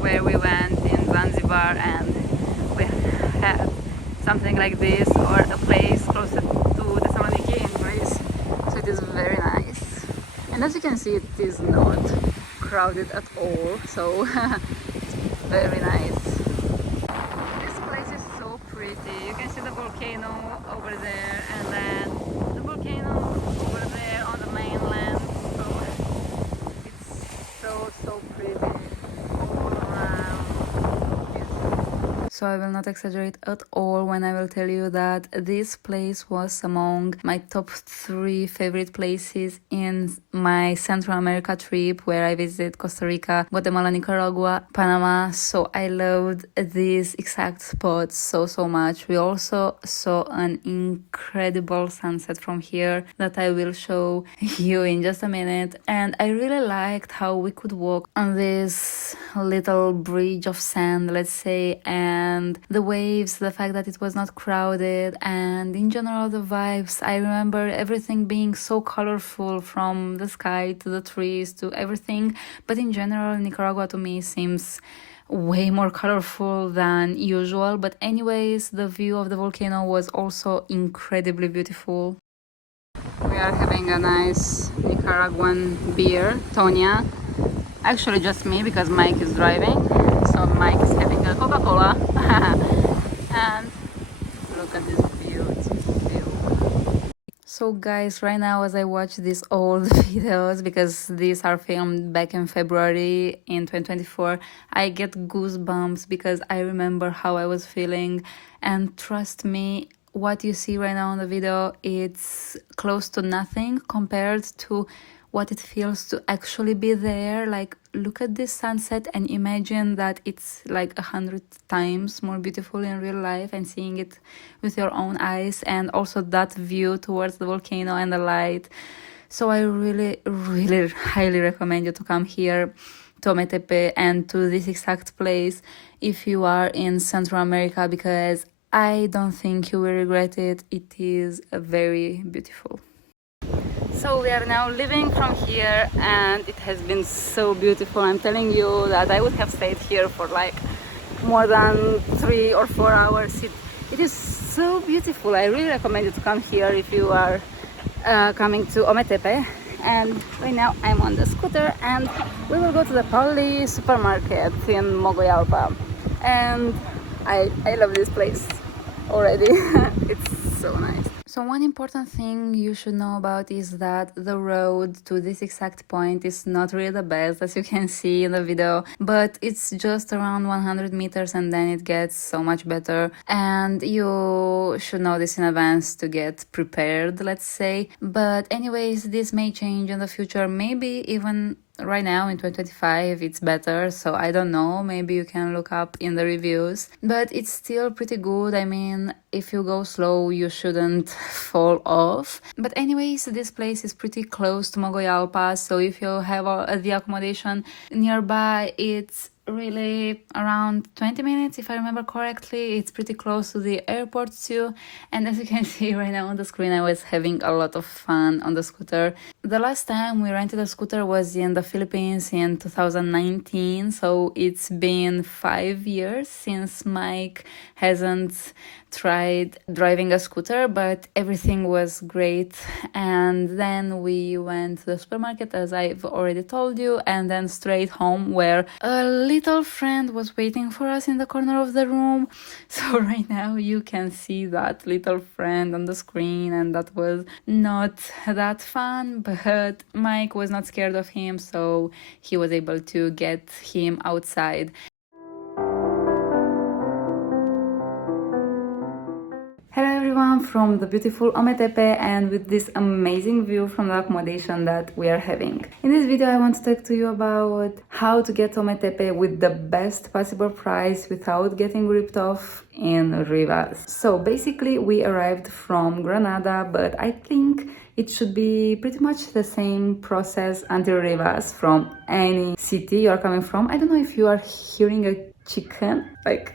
where we went in Zanzibar, and we had something like this, or a place closer to Thessaloniki in Greece. So it is very nice. And as you can see, it is not crowded at all, so very nice. This place is so pretty. You can see the volcano over there, and then the volcano over there on the mainland. So it's so pretty all around. So I will not exaggerate at all when I will tell you that this place was among my top 3 favorite places in my Central America trip, where I visited Costa Rica, Guatemala, Nicaragua, Panama. So I loved this exact spot so much. We also saw an incredible sunset from here that I will show you in just a minute. And I really liked how we could walk on this little bridge of sand, let's say, and the waves, the fact that it was not crowded, and in general the vibes. I remember everything being so colorful, from the sky to the trees to everything. But in general, Nicaragua to me seems way more colorful than usual. But anyways, the view of the volcano was also incredibly beautiful. We are having a nice Nicaraguan beer, Tonya. Actually just me, because Mike is driving, so Mike is having a Coca-Cola. And look at this beautiful view. So guys, right now as I watch these old videos, because these are filmed back in February in 2024, I get goosebumps because I remember how I was feeling. And trust me, what you see right now in the video, it's close to nothing compared to what it feels to actually be there. Like, look at this sunset and imagine that it's like 100 times more beautiful in real life, and seeing it with your own eyes, and also that view towards the volcano and the light. So I really, really highly recommend you to come here to Ometepe and to this exact place if you are in Central America, because I don't think you will regret it. It is very beautiful. So we are now leaving from here, and it has been so beautiful. I'm telling you that I would have stayed here for like more than 3 or 4 hours. It is so beautiful. I really recommend you to come here if you are coming to Ometepe. And right now I'm on the scooter, and we will go to the Pali supermarket in Mogollapa. And I love this place already. It's so nice. So one important thing you should know about is that the road to this exact point is not really the best, as you can see in the video, but it's just around 100 meters and then it gets so much better, and you should know this in advance to get prepared, let's say. But anyways, this may change in the future, maybe even right now in 2025 it's better, so I don't know, maybe you can look up in the reviews, but it's still pretty good. I mean, if you go slow you shouldn't fall off. But anyways, this place is pretty close to Mogollapa, so if you have the accommodation nearby, it's really around 20 minutes if I remember correctly. It's pretty close to the airport too, and as you can see right now on the screen, I was having a lot of fun on the scooter. The last time we rented a scooter was in the Philippines in 2019, so it's been 5 years since Mike hasn't tried driving a scooter, but everything was great. And then we went to the supermarket, as I've already told you, and then straight home, where a little friend was waiting for us in the corner of the room. So right now you can see that little friend on the screen, and that was not that fun, but Mike was not scared of him, so he was able to get him outside. Hello everyone from the beautiful Ometepe, and with this amazing view from the accommodation that we are having. In this video I want to talk to you about how to get to Ometepe with the best possible price without getting ripped off in Rivas. So basically we arrived from Granada, but I think it should be pretty much the same process until Rivas from any city you are coming from. I don't know if you are hearing a chicken, like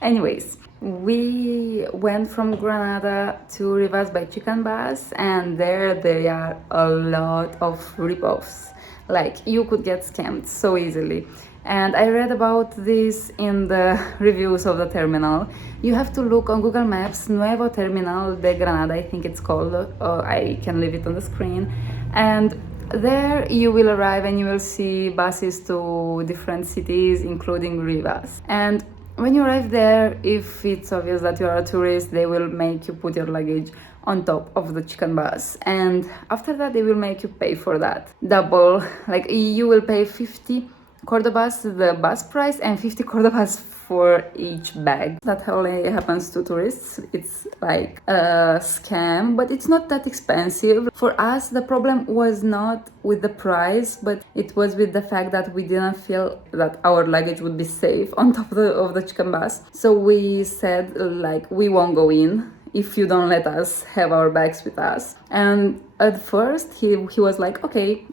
anyways. We went from Granada to Rivas by chicken bus, and there are a lot of rip-offs. Like, you could get scammed so easily. And I read about this in the reviews of the terminal. You have to look on Google Maps, Nuevo Terminal de Granada, I think it's called. I can leave it on the screen. And there you will arrive and you will see buses to different cities, including Rivas. And when you arrive there, if it's obvious that you are a tourist, they will make you put your luggage on top of the chicken bus, and after that they will make you pay for that double. Like, you will pay 50 Cordobas, the bus price, and 50 Cordobas for each bag. That only happens to tourists. It's like a scam, but it's not that expensive. For us, the problem was not with the price, but it was with the fact that we didn't feel that our luggage would be safe on top of the chicken bus. So we said, like, we won't go in if you don't let us have our bags with us. And at first he was like, okay,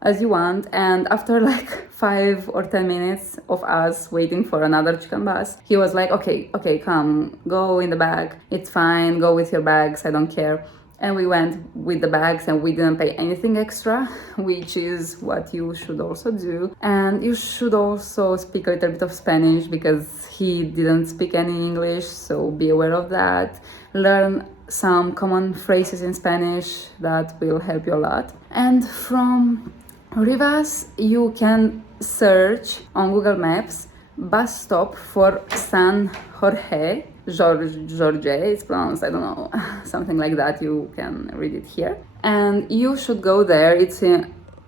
as you want. And after like 5 or 10 minutes of us waiting for another chicken bus, he was like, okay, come, go in the bag, it's fine, go with your bags, I don't care. And we went with the bags and we didn't pay anything extra, which is what you should also do. And you should also speak a little bit of Spanish, because he didn't speak any English, so be aware of that. Learn some common phrases in Spanish, that will help you a lot. And from Rivas, you can search on Google Maps bus stop for San Jorge, George it's pronounced, I don't know, something like that. You can read it here, and you should go there. It's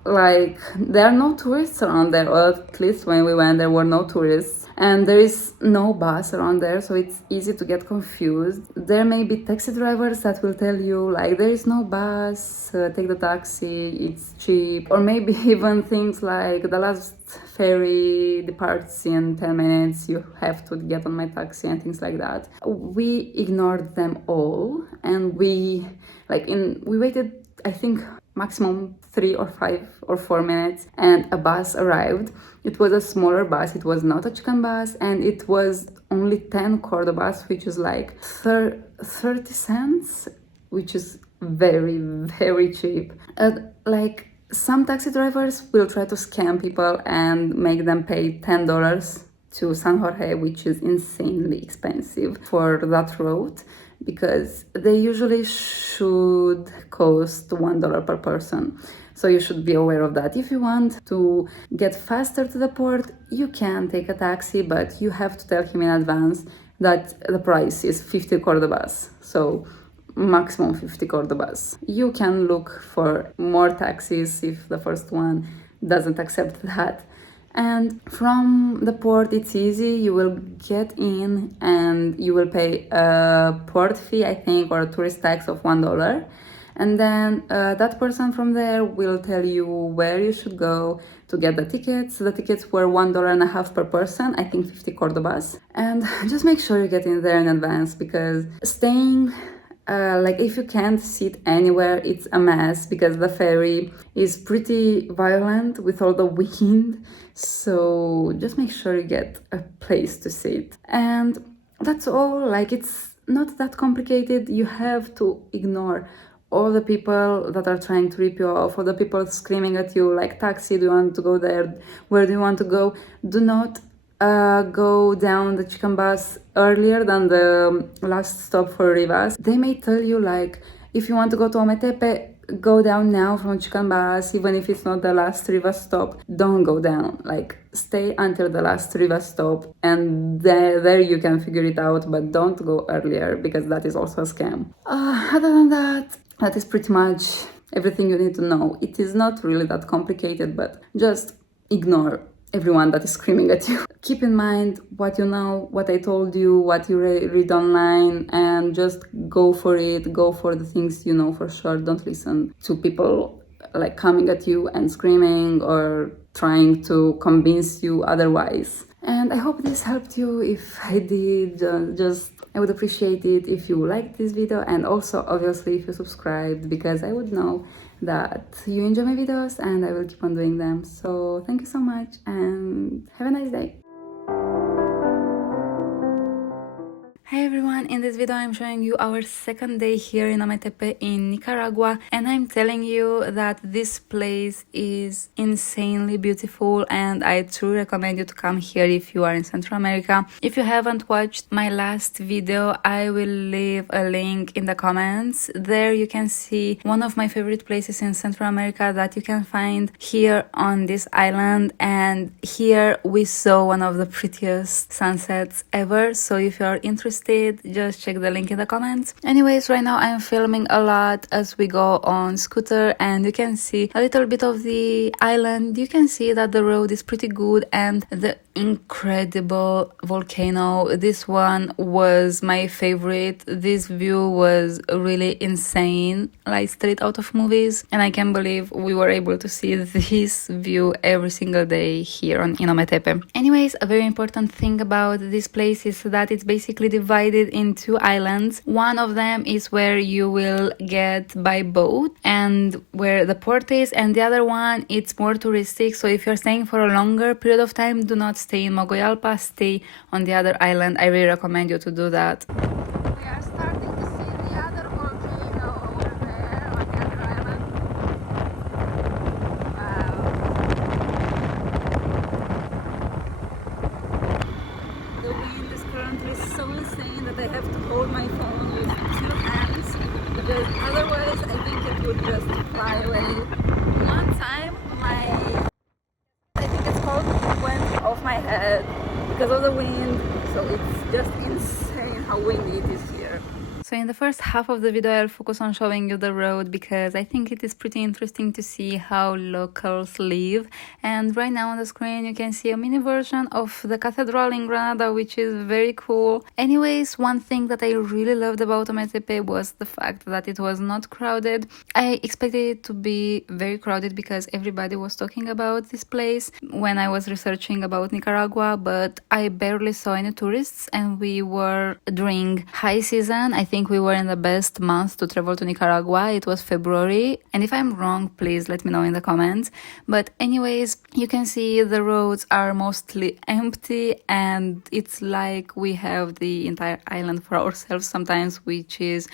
like there are no tourists around there, or at least when we went there were no tourists, and there is no bus around there, so it's easy to get confused. There may be taxi drivers that will tell you like there is no bus, take the taxi, it's cheap, or maybe even things like the last ferry departs in 10 minutes, you have to get on my taxi and things like that. We ignored them all, and we waited, I think, maximum 3 or 5 or 4 minutes, and a bus arrived. It was a smaller bus, it was not a chicken bus, and it was only 10 Cordobas, which is like 30 cents, which is very, very cheap. Like some taxi drivers will try to scam people and make them pay $10 to San Jorge, which is insanely expensive for that route, because they usually should cost $1 per person. So you should be aware of that. If you want to get faster to the port, you can take a taxi, but you have to tell him in advance that the price is 50 Cordobas. So maximum 50 Cordobas. You can look for more taxis if the first one doesn't accept that. And from the port it's easy. You will get in and you will pay a port fee, I think, or a tourist tax of $1, and then that person from there will tell you where you should go to get the tickets. The tickets were $1.50 per person, I think 50 Cordobas. And just make sure you get in there in advance, because staying like if you can't sit anywhere, it's a mess, because the ferry is pretty violent with all the wind. So just make sure you get a place to sit. And that's all. Like, it's not that complicated. You have to ignore all the people that are trying to rip you off, or the people screaming at you like, taxi, do you want to go there? Where do you want to go? Do not go down the chicken bus earlier than the last stop for Rivas. They may tell you like, if you want to go to Ometepe, go down now from chicken bus, even if it's not the last Rivas stop. Don't go down, like stay until the last Rivas stop, and there you can figure it out, but don't go earlier, because that is also a scam. Other than that, that is pretty much everything you need to know. It is not really that complicated, but just ignore everyone that is screaming at you. Keep in mind what you know, what I told you, what you read online, and just go for it. Go for the things you know for sure. Don't listen to people like coming at you and screaming or trying to convince you otherwise. And I hope this helped you. If I did, I would appreciate it if you liked this video, and also obviously if you subscribed, because I would know that you enjoy my videos and I will keep on doing them. So thank you so much and have a nice day. Hi everyone, in this video I'm showing you our second day here in Ometepe in Nicaragua, and I'm telling you that this place is insanely beautiful and I truly recommend you to come here if you are in Central America. If you haven't watched my last video, I will leave a link in the comments. There you can see one of my favorite places in Central America that you can find here on this island, and here we saw one of the prettiest sunsets ever. So if you are interested, just check the link in the comments. Anyways, right now I'm filming a lot as we go on scooter, and you can see a little bit of the island. You can see that the road is pretty good, and the incredible volcano, this one was my favorite. This view was really insane, like straight out of movies, and I can't believe we were able to see this view every single day here in Ometepe. Anyways, a very important thing about this place is that it's basically divided in two islands. One of them is where you will get by boat and where the port is, and the other one it's more touristic. So if you're staying for a longer period of time, do not stay in Mogollapa, stay on the other island. I really recommend you to do that. We are starting to see the other volcano over there on the other island. Wow. The wind is currently so insane that I have to hold my phone with 2 hands, because otherwise I think it would just fly away. One time I think it's called, went off my head because of the wind, so it's just insane how windy it is here. So in the first half of the video I'll focus on showing you the road because I think it is pretty interesting to see how locals live. And right now on the screen you can see a mini version of the cathedral in Granada, which is very cool. Anyways, one thing that I really loved about Ometepe was the fact that it was not crowded. I expected it to be very crowded because everybody was talking about this place when I was researching about Nicaragua, but I barely saw any tourists and we were during high season. I think we were in the best month to travel to Nicaragua. It was February, and if I'm wrong, please let me know in the comments. But anyways, you can see the roads are mostly empty and it's like we have the entire island for ourselves sometimes, which is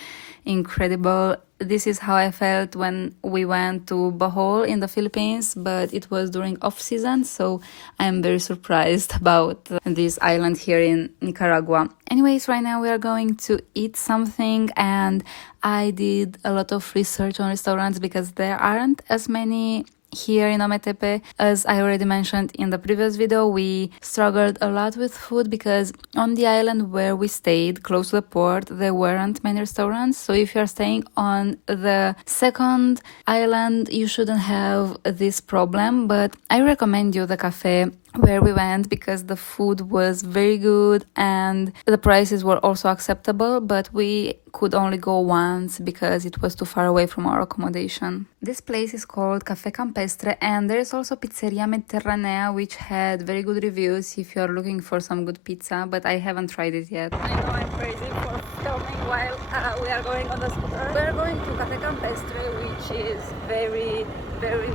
incredible. This is how I felt when we went to Bohol in the Philippines, but it was during off season, so I'm very surprised about this island here in Nicaragua. Anyways, right now we are going to eat something, and I did a lot of research on restaurants because there aren't as many here in Ometepe. As I already mentioned in the previous video, we struggled a lot with food because on the island where we stayed, close to the port, there weren't many restaurants. So if you're staying on the second island, you shouldn't have this problem. But I recommend you the cafe where we went because the food was very good and the prices were also acceptable, but we could only go once because it was too far away from our accommodation. This place is called Café Campestre, and there is also Pizzeria Mediterranea, which had very good reviews if you're looking for some good pizza, but I haven't tried it yet. I know I'm crazy for filming while we are going on the scooter. We are going to Café Campestre, which is very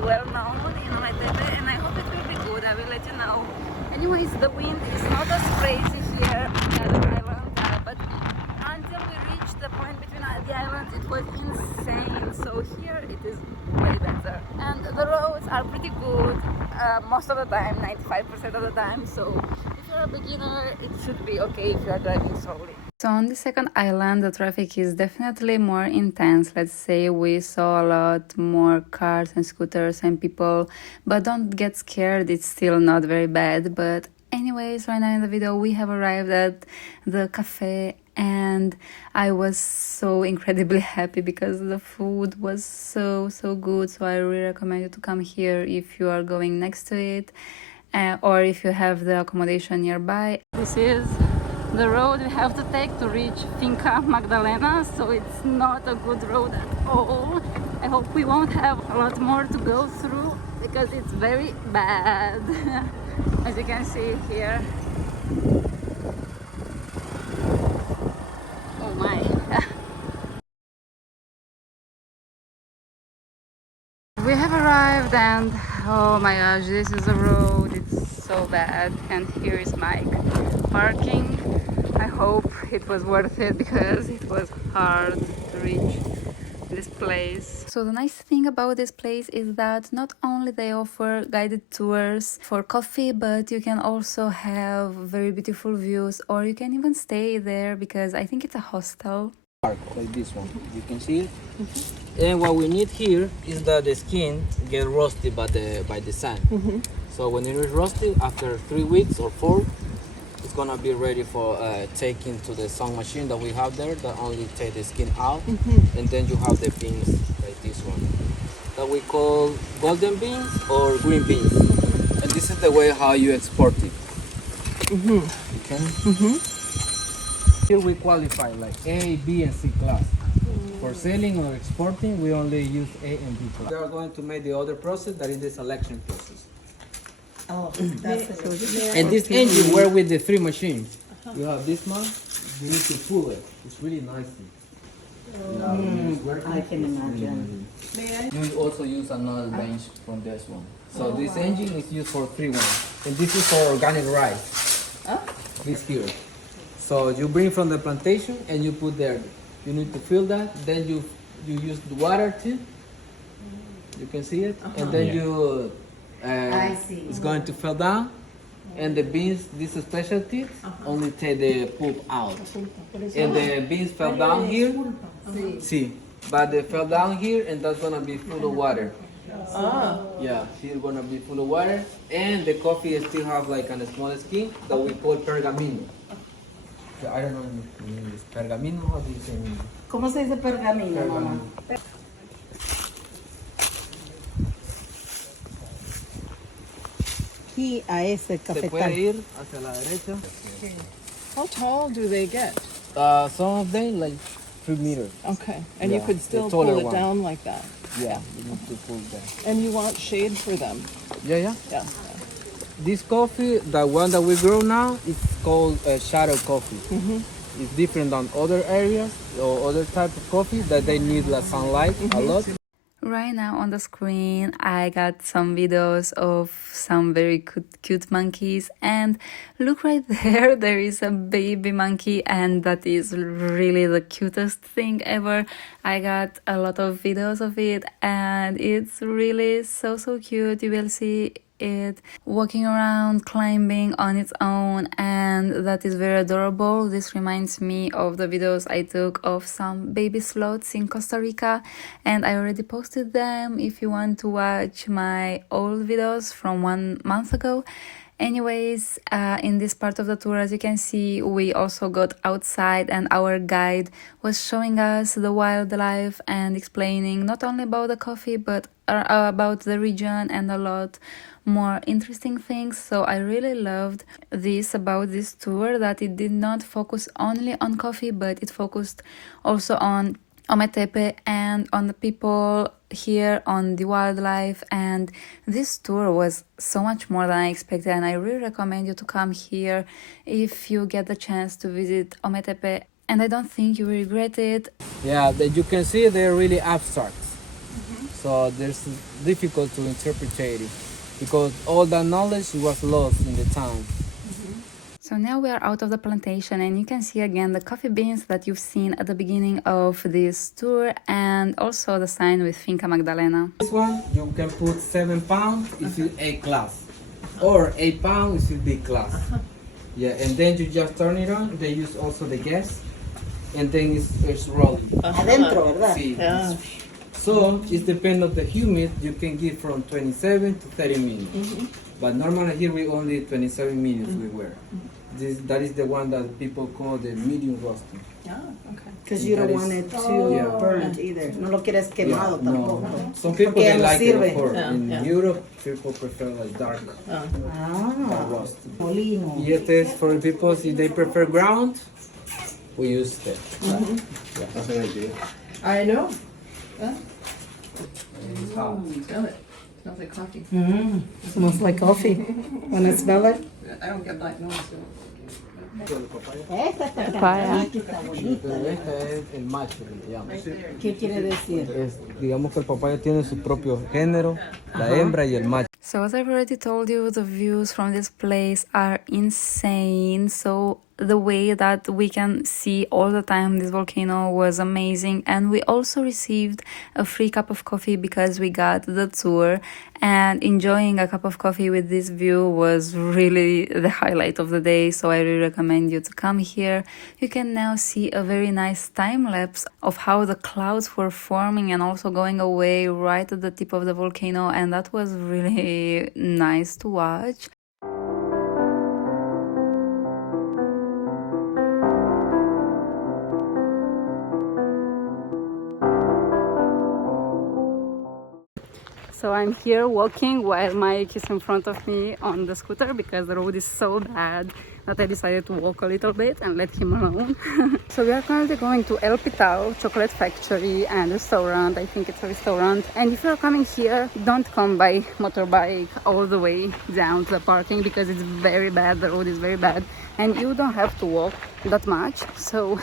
well known in Ometepe, and I hope it will be good. I will let you know. Anyways, the wind is not as crazy here on the other island, but until we reached the point between the islands, it was insane. So here it is way better, and the roads are pretty good most of the time, 95% of the time. So if you're a beginner, it should be okay if you are driving slowly. So on the second island, the traffic is definitely more intense. Let's say we saw a lot more cars and scooters and people, but don't get scared, it's still not very bad. But anyways, right now in the video, we have arrived at the cafe and I was so incredibly happy because the food was so good. So I really recommend you to come here if you are going next to it or if you have the accommodation nearby. This is the road we have to take to reach Finca Magdalena, so it's not a good road at all. I hope we won't have a lot more to go through because it's very bad. As you can see here. Oh my. We have arrived and oh my gosh, this is the road. It's so bad, and here is Mike parking. I hope it was worth it because it was hard to reach this place. So the nice thing about this place is that not only they offer guided tours for coffee, but you can also have very beautiful views, or you can even stay there because I think it's a hostel. Like this one, you can see it. And what we need here is that the skin get rusty by the sun. So when it is rusty, after 3 weeks or 4, it's gonna be ready for taking to the sun machine that we have there that only take the skin out, and then you have the beans like this one that we call golden beans or green beans, and this is the way how you export it. Okay. Here we qualify like A, B, and C class. For selling or exporting, we only use A and B class. We are going to make the other process, that is the selection process. Oh, that's it. And this engine works with the 3 machines. You have this one, you need to pull it. It's really nice. I can imagine. You also use another bench from this one. So this engine is used for 3 ones. And this is for organic rice. This here. So you bring from the plantation and you put there. You need to fill that. Then you use the water too. You can see it. And then you I see. it's going to fall down. And the beans, this is specialty, only take the pulp out. And the beans fell down here. See, but they fell down here, and that's gonna be full of water. Yeah, here gonna be full of water, and the coffee still have like a small skin that we call pergamino. I don't know in English. Pergamino, how do you say in English? ¿Cómo se dice pergamino, mamá? Aquí a ese Se puede cafetal. ir hacia la derecha. How tall do they get? Some of them like 3 meters. Okay, and Yeah, you could the still taller pull it one. down like that. Yeah, you need to pull them. And you want shade for them. Yeah. Yeah. This coffee, the one that we grow now, it's called shadow coffee. It's different than other areas or other type of coffee that they need the sunlight a lot. Right now on the screen I got some videos of some very cute monkeys, and look right there is a baby monkey, and that is really the cutest thing ever. I got a lot of videos of it and it's really so cute. You will see it walking around, climbing on its own, and that is very adorable. This reminds me of the videos I took of some baby sloths in Costa Rica, and I already posted them if you want to watch my old videos from 1 month ago. Anyways, in this part of the tour, as you can see, we also got outside and our guide was showing us the wildlife and explaining not only about the coffee but about the region and a lot more interesting things. So I really loved this about this tour, that it did not focus only on coffee but it focused also on Ometepe and on the people here, on the wildlife, and this tour was so much more than I expected, and I really recommend you to come here if you get the chance to visit Ometepe, and I don't think you will regret it. Yeah, that you can see they're really abstract. So there's difficult to interpret it because all that knowledge was lost in the time. So now we are out of the plantation and you can see again the coffee beans that you've seen at the beginning of this tour, and also the sign with Finca Magdalena. This one you can put 7 pounds if it's A class, or 8 pounds if it's B class. Yeah, and then you just turn it on. They use also the gas, and then it's rolling. Adentro, ¿verdad? See, Yeah. so it depends on the humid. You can give from 27 to 30 minutes. But normally here we only 27 minutes we wear. That is the one that people call the medium roasting. Yeah, okay. Because you don't That want is- it too Yeah. burnt either. No lo quieres quemado no. tampoco. Some people Porque ya they no like it sirve. of course. Yeah, In yeah. Europe, people prefer like dark Ah, roast. molino. Y este es for the people if they prefer ground, we use that. That's an idea. I know. It's hot. Smell it. Smells like coffee. Smells like coffee. When I smell it. I don't get black nose. Esta está Papaya. está bonita. Pero este es el macho que le llaman. ¿Qué quiere decir? Digamos que el papaya tiene su propio género, la hembra y el macho. So as I've already told you, the views from this place are insane. So the way that we can see all the time this volcano was amazing, and we also received a free cup of coffee because we got the tour, and enjoying a cup of coffee with this view was really the highlight of the day. So I really recommend you to come here. You can now see a very nice time lapse of how the clouds were forming and also going away right at the tip of the volcano, and that was really nice to watch. So I'm here walking while Mike is in front of me on the scooter because the road is so bad that I decided to walk a little bit and let him alone. So we are currently going to El Pital chocolate factory and restaurant. I think it's a restaurant. And if you're coming here, don't come by motorbike all the way down to the parking because it's very bad. The road is very bad and you don't have to walk that much. So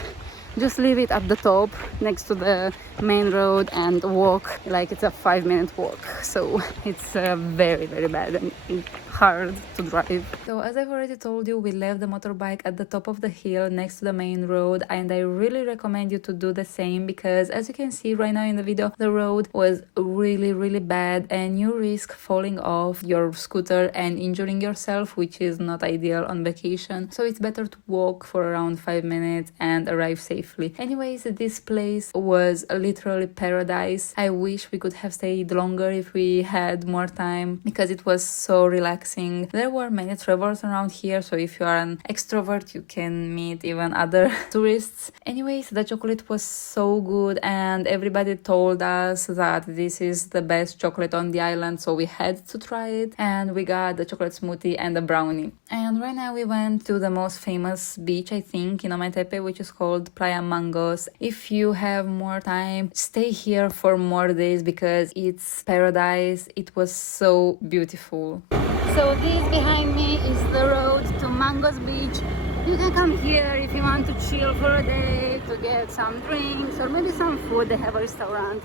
just leave it at the top next to the main road and walk like it's a 5-minute walk. So it's very bad and hard to drive. So as I've already told you, we left the motorbike at the top of the hill next to the main road, and I really recommend you to do the same because as you can see right now in the video, the road was really bad and you risk falling off your scooter and injuring yourself, which is not ideal on vacation. So it's better to walk for around 5 minutes and arrive safely. safely. Anyways, this place was literally paradise. I wish we could have stayed longer if we had more time because it was so relaxing. There were many travelers around here, so if you are an extrovert, you can meet even other tourists. Anyways, the chocolate was so good and everybody told us that this is the best chocolate on the island, so we had to try it, and we got the chocolate smoothie and the brownie. And right now we went to the most famous beach, I think, in Ometepe, which is called Playa Mangos. If you have more time, stay here for more days because it's paradise. It was so beautiful. So this behind me is the road to Mangos Beach. You can come here if you want to chill for a day, to get some drinks or maybe some food. They have a restaurant.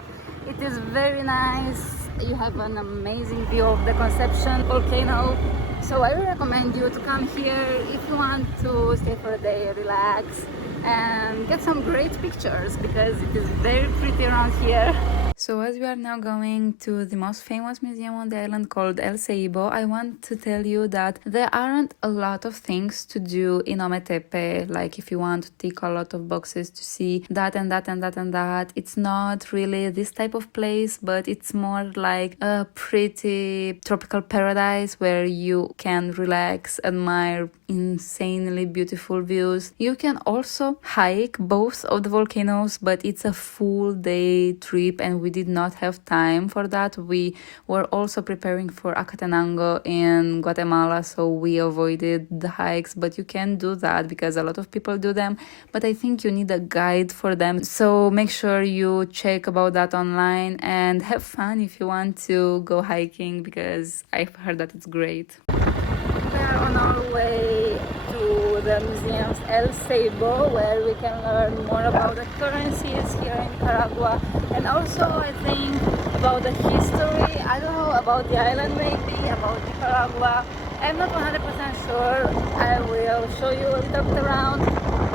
It is very nice. You have an amazing view of the Conception volcano. So I really recommend you to come here if you want to stay for a day, relax, and get some great pictures because it is very pretty around here. So as we are now going to the most famous museum on the island called El Ceibo, I want to tell you that there aren't a lot of things to do in Ometepe. Like if you want to tick a lot of boxes to see that and that and that and that, it's not really this type of place, but it's more like a pretty tropical paradise where you can relax, admire insanely beautiful views. You can also hike both of the volcanoes, but it's a full day trip and we did not have time for that. We were also preparing for Acatenango in Guatemala, so we avoided the hikes, but you can do that because a lot of people do them, but I think you need a guide for them, so make sure you check about that online and have fun if you want to go hiking because I've heard that it's great. We are on our way to the museum's El Ceibo, where we can learn more about the currencies here in Nicaragua and also I think about the history. I don't know about the island, maybe about Nicaragua. I'm not 100% sure. I will show you a little bit around.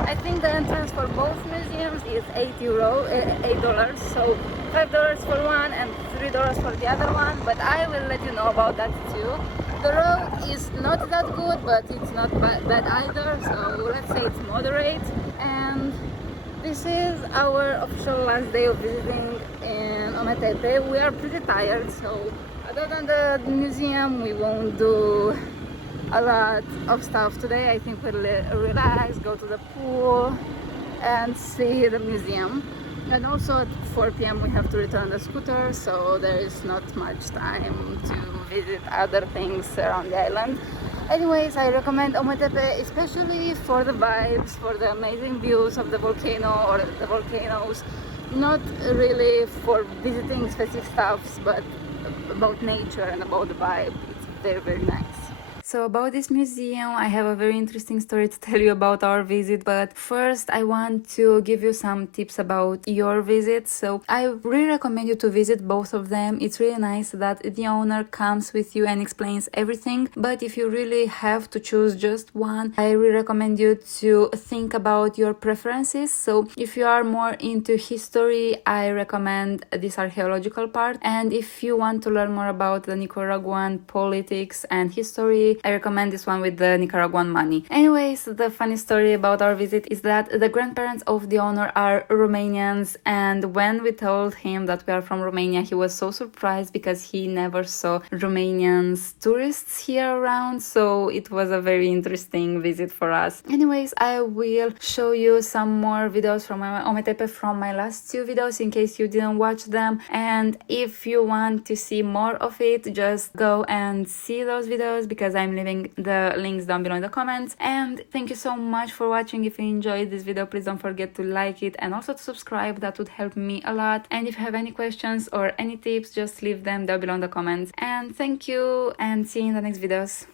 I think the entrance for both museums is $8, so $5 for one and $3 for the other one, but I will let you know about that too. The road is not that good, but it's not bad either, so let's say it's moderate. And this is our official last day of visiting in Ometepe. We are pretty tired, so other than the museum, we won't do a lot of stuff today. I think we'll relax, go to the pool, and see the museum. And also at 4 p.m. we have to return the scooter, so there is not much time to visit other things around the island. Anyways, I recommend Ometepe, especially for the vibes, for the amazing views of the volcano or the volcanoes. Not really for visiting specific stuffs, but about nature and about the vibe. It's very, very nice. So about this museum, I have a very interesting story to tell you about our visit, but first I want to give you some tips about your visit. So I really recommend you to visit both of them. It's really nice that the owner comes with you and explains everything, but if you really have to choose just one, I really recommend you to think about your preferences. So if you are more into history, I recommend this archaeological part, and if you want to learn more about the Nicaraguan politics and history, I recommend this one with the Nicaraguan money. Anyways, the funny story about our visit is that the grandparents of the owner are Romanians, and when we told him that we are from Romania, he was so surprised because he never saw Romanians tourists here around, so it was a very interesting visit for us. Anyways, I will show you some more videos from Ometepe from my last two videos in case you didn't watch them, and if you want to see more of it, just go and see those videos because I'm leaving the links down below in the comments. And thank you so much for watching. If you enjoyed this video, please don't forget to like it and also to subscribe. That would help me a lot. And if you have any questions or any tips, just leave them down below in the comments. And thank you and see you in the next videos.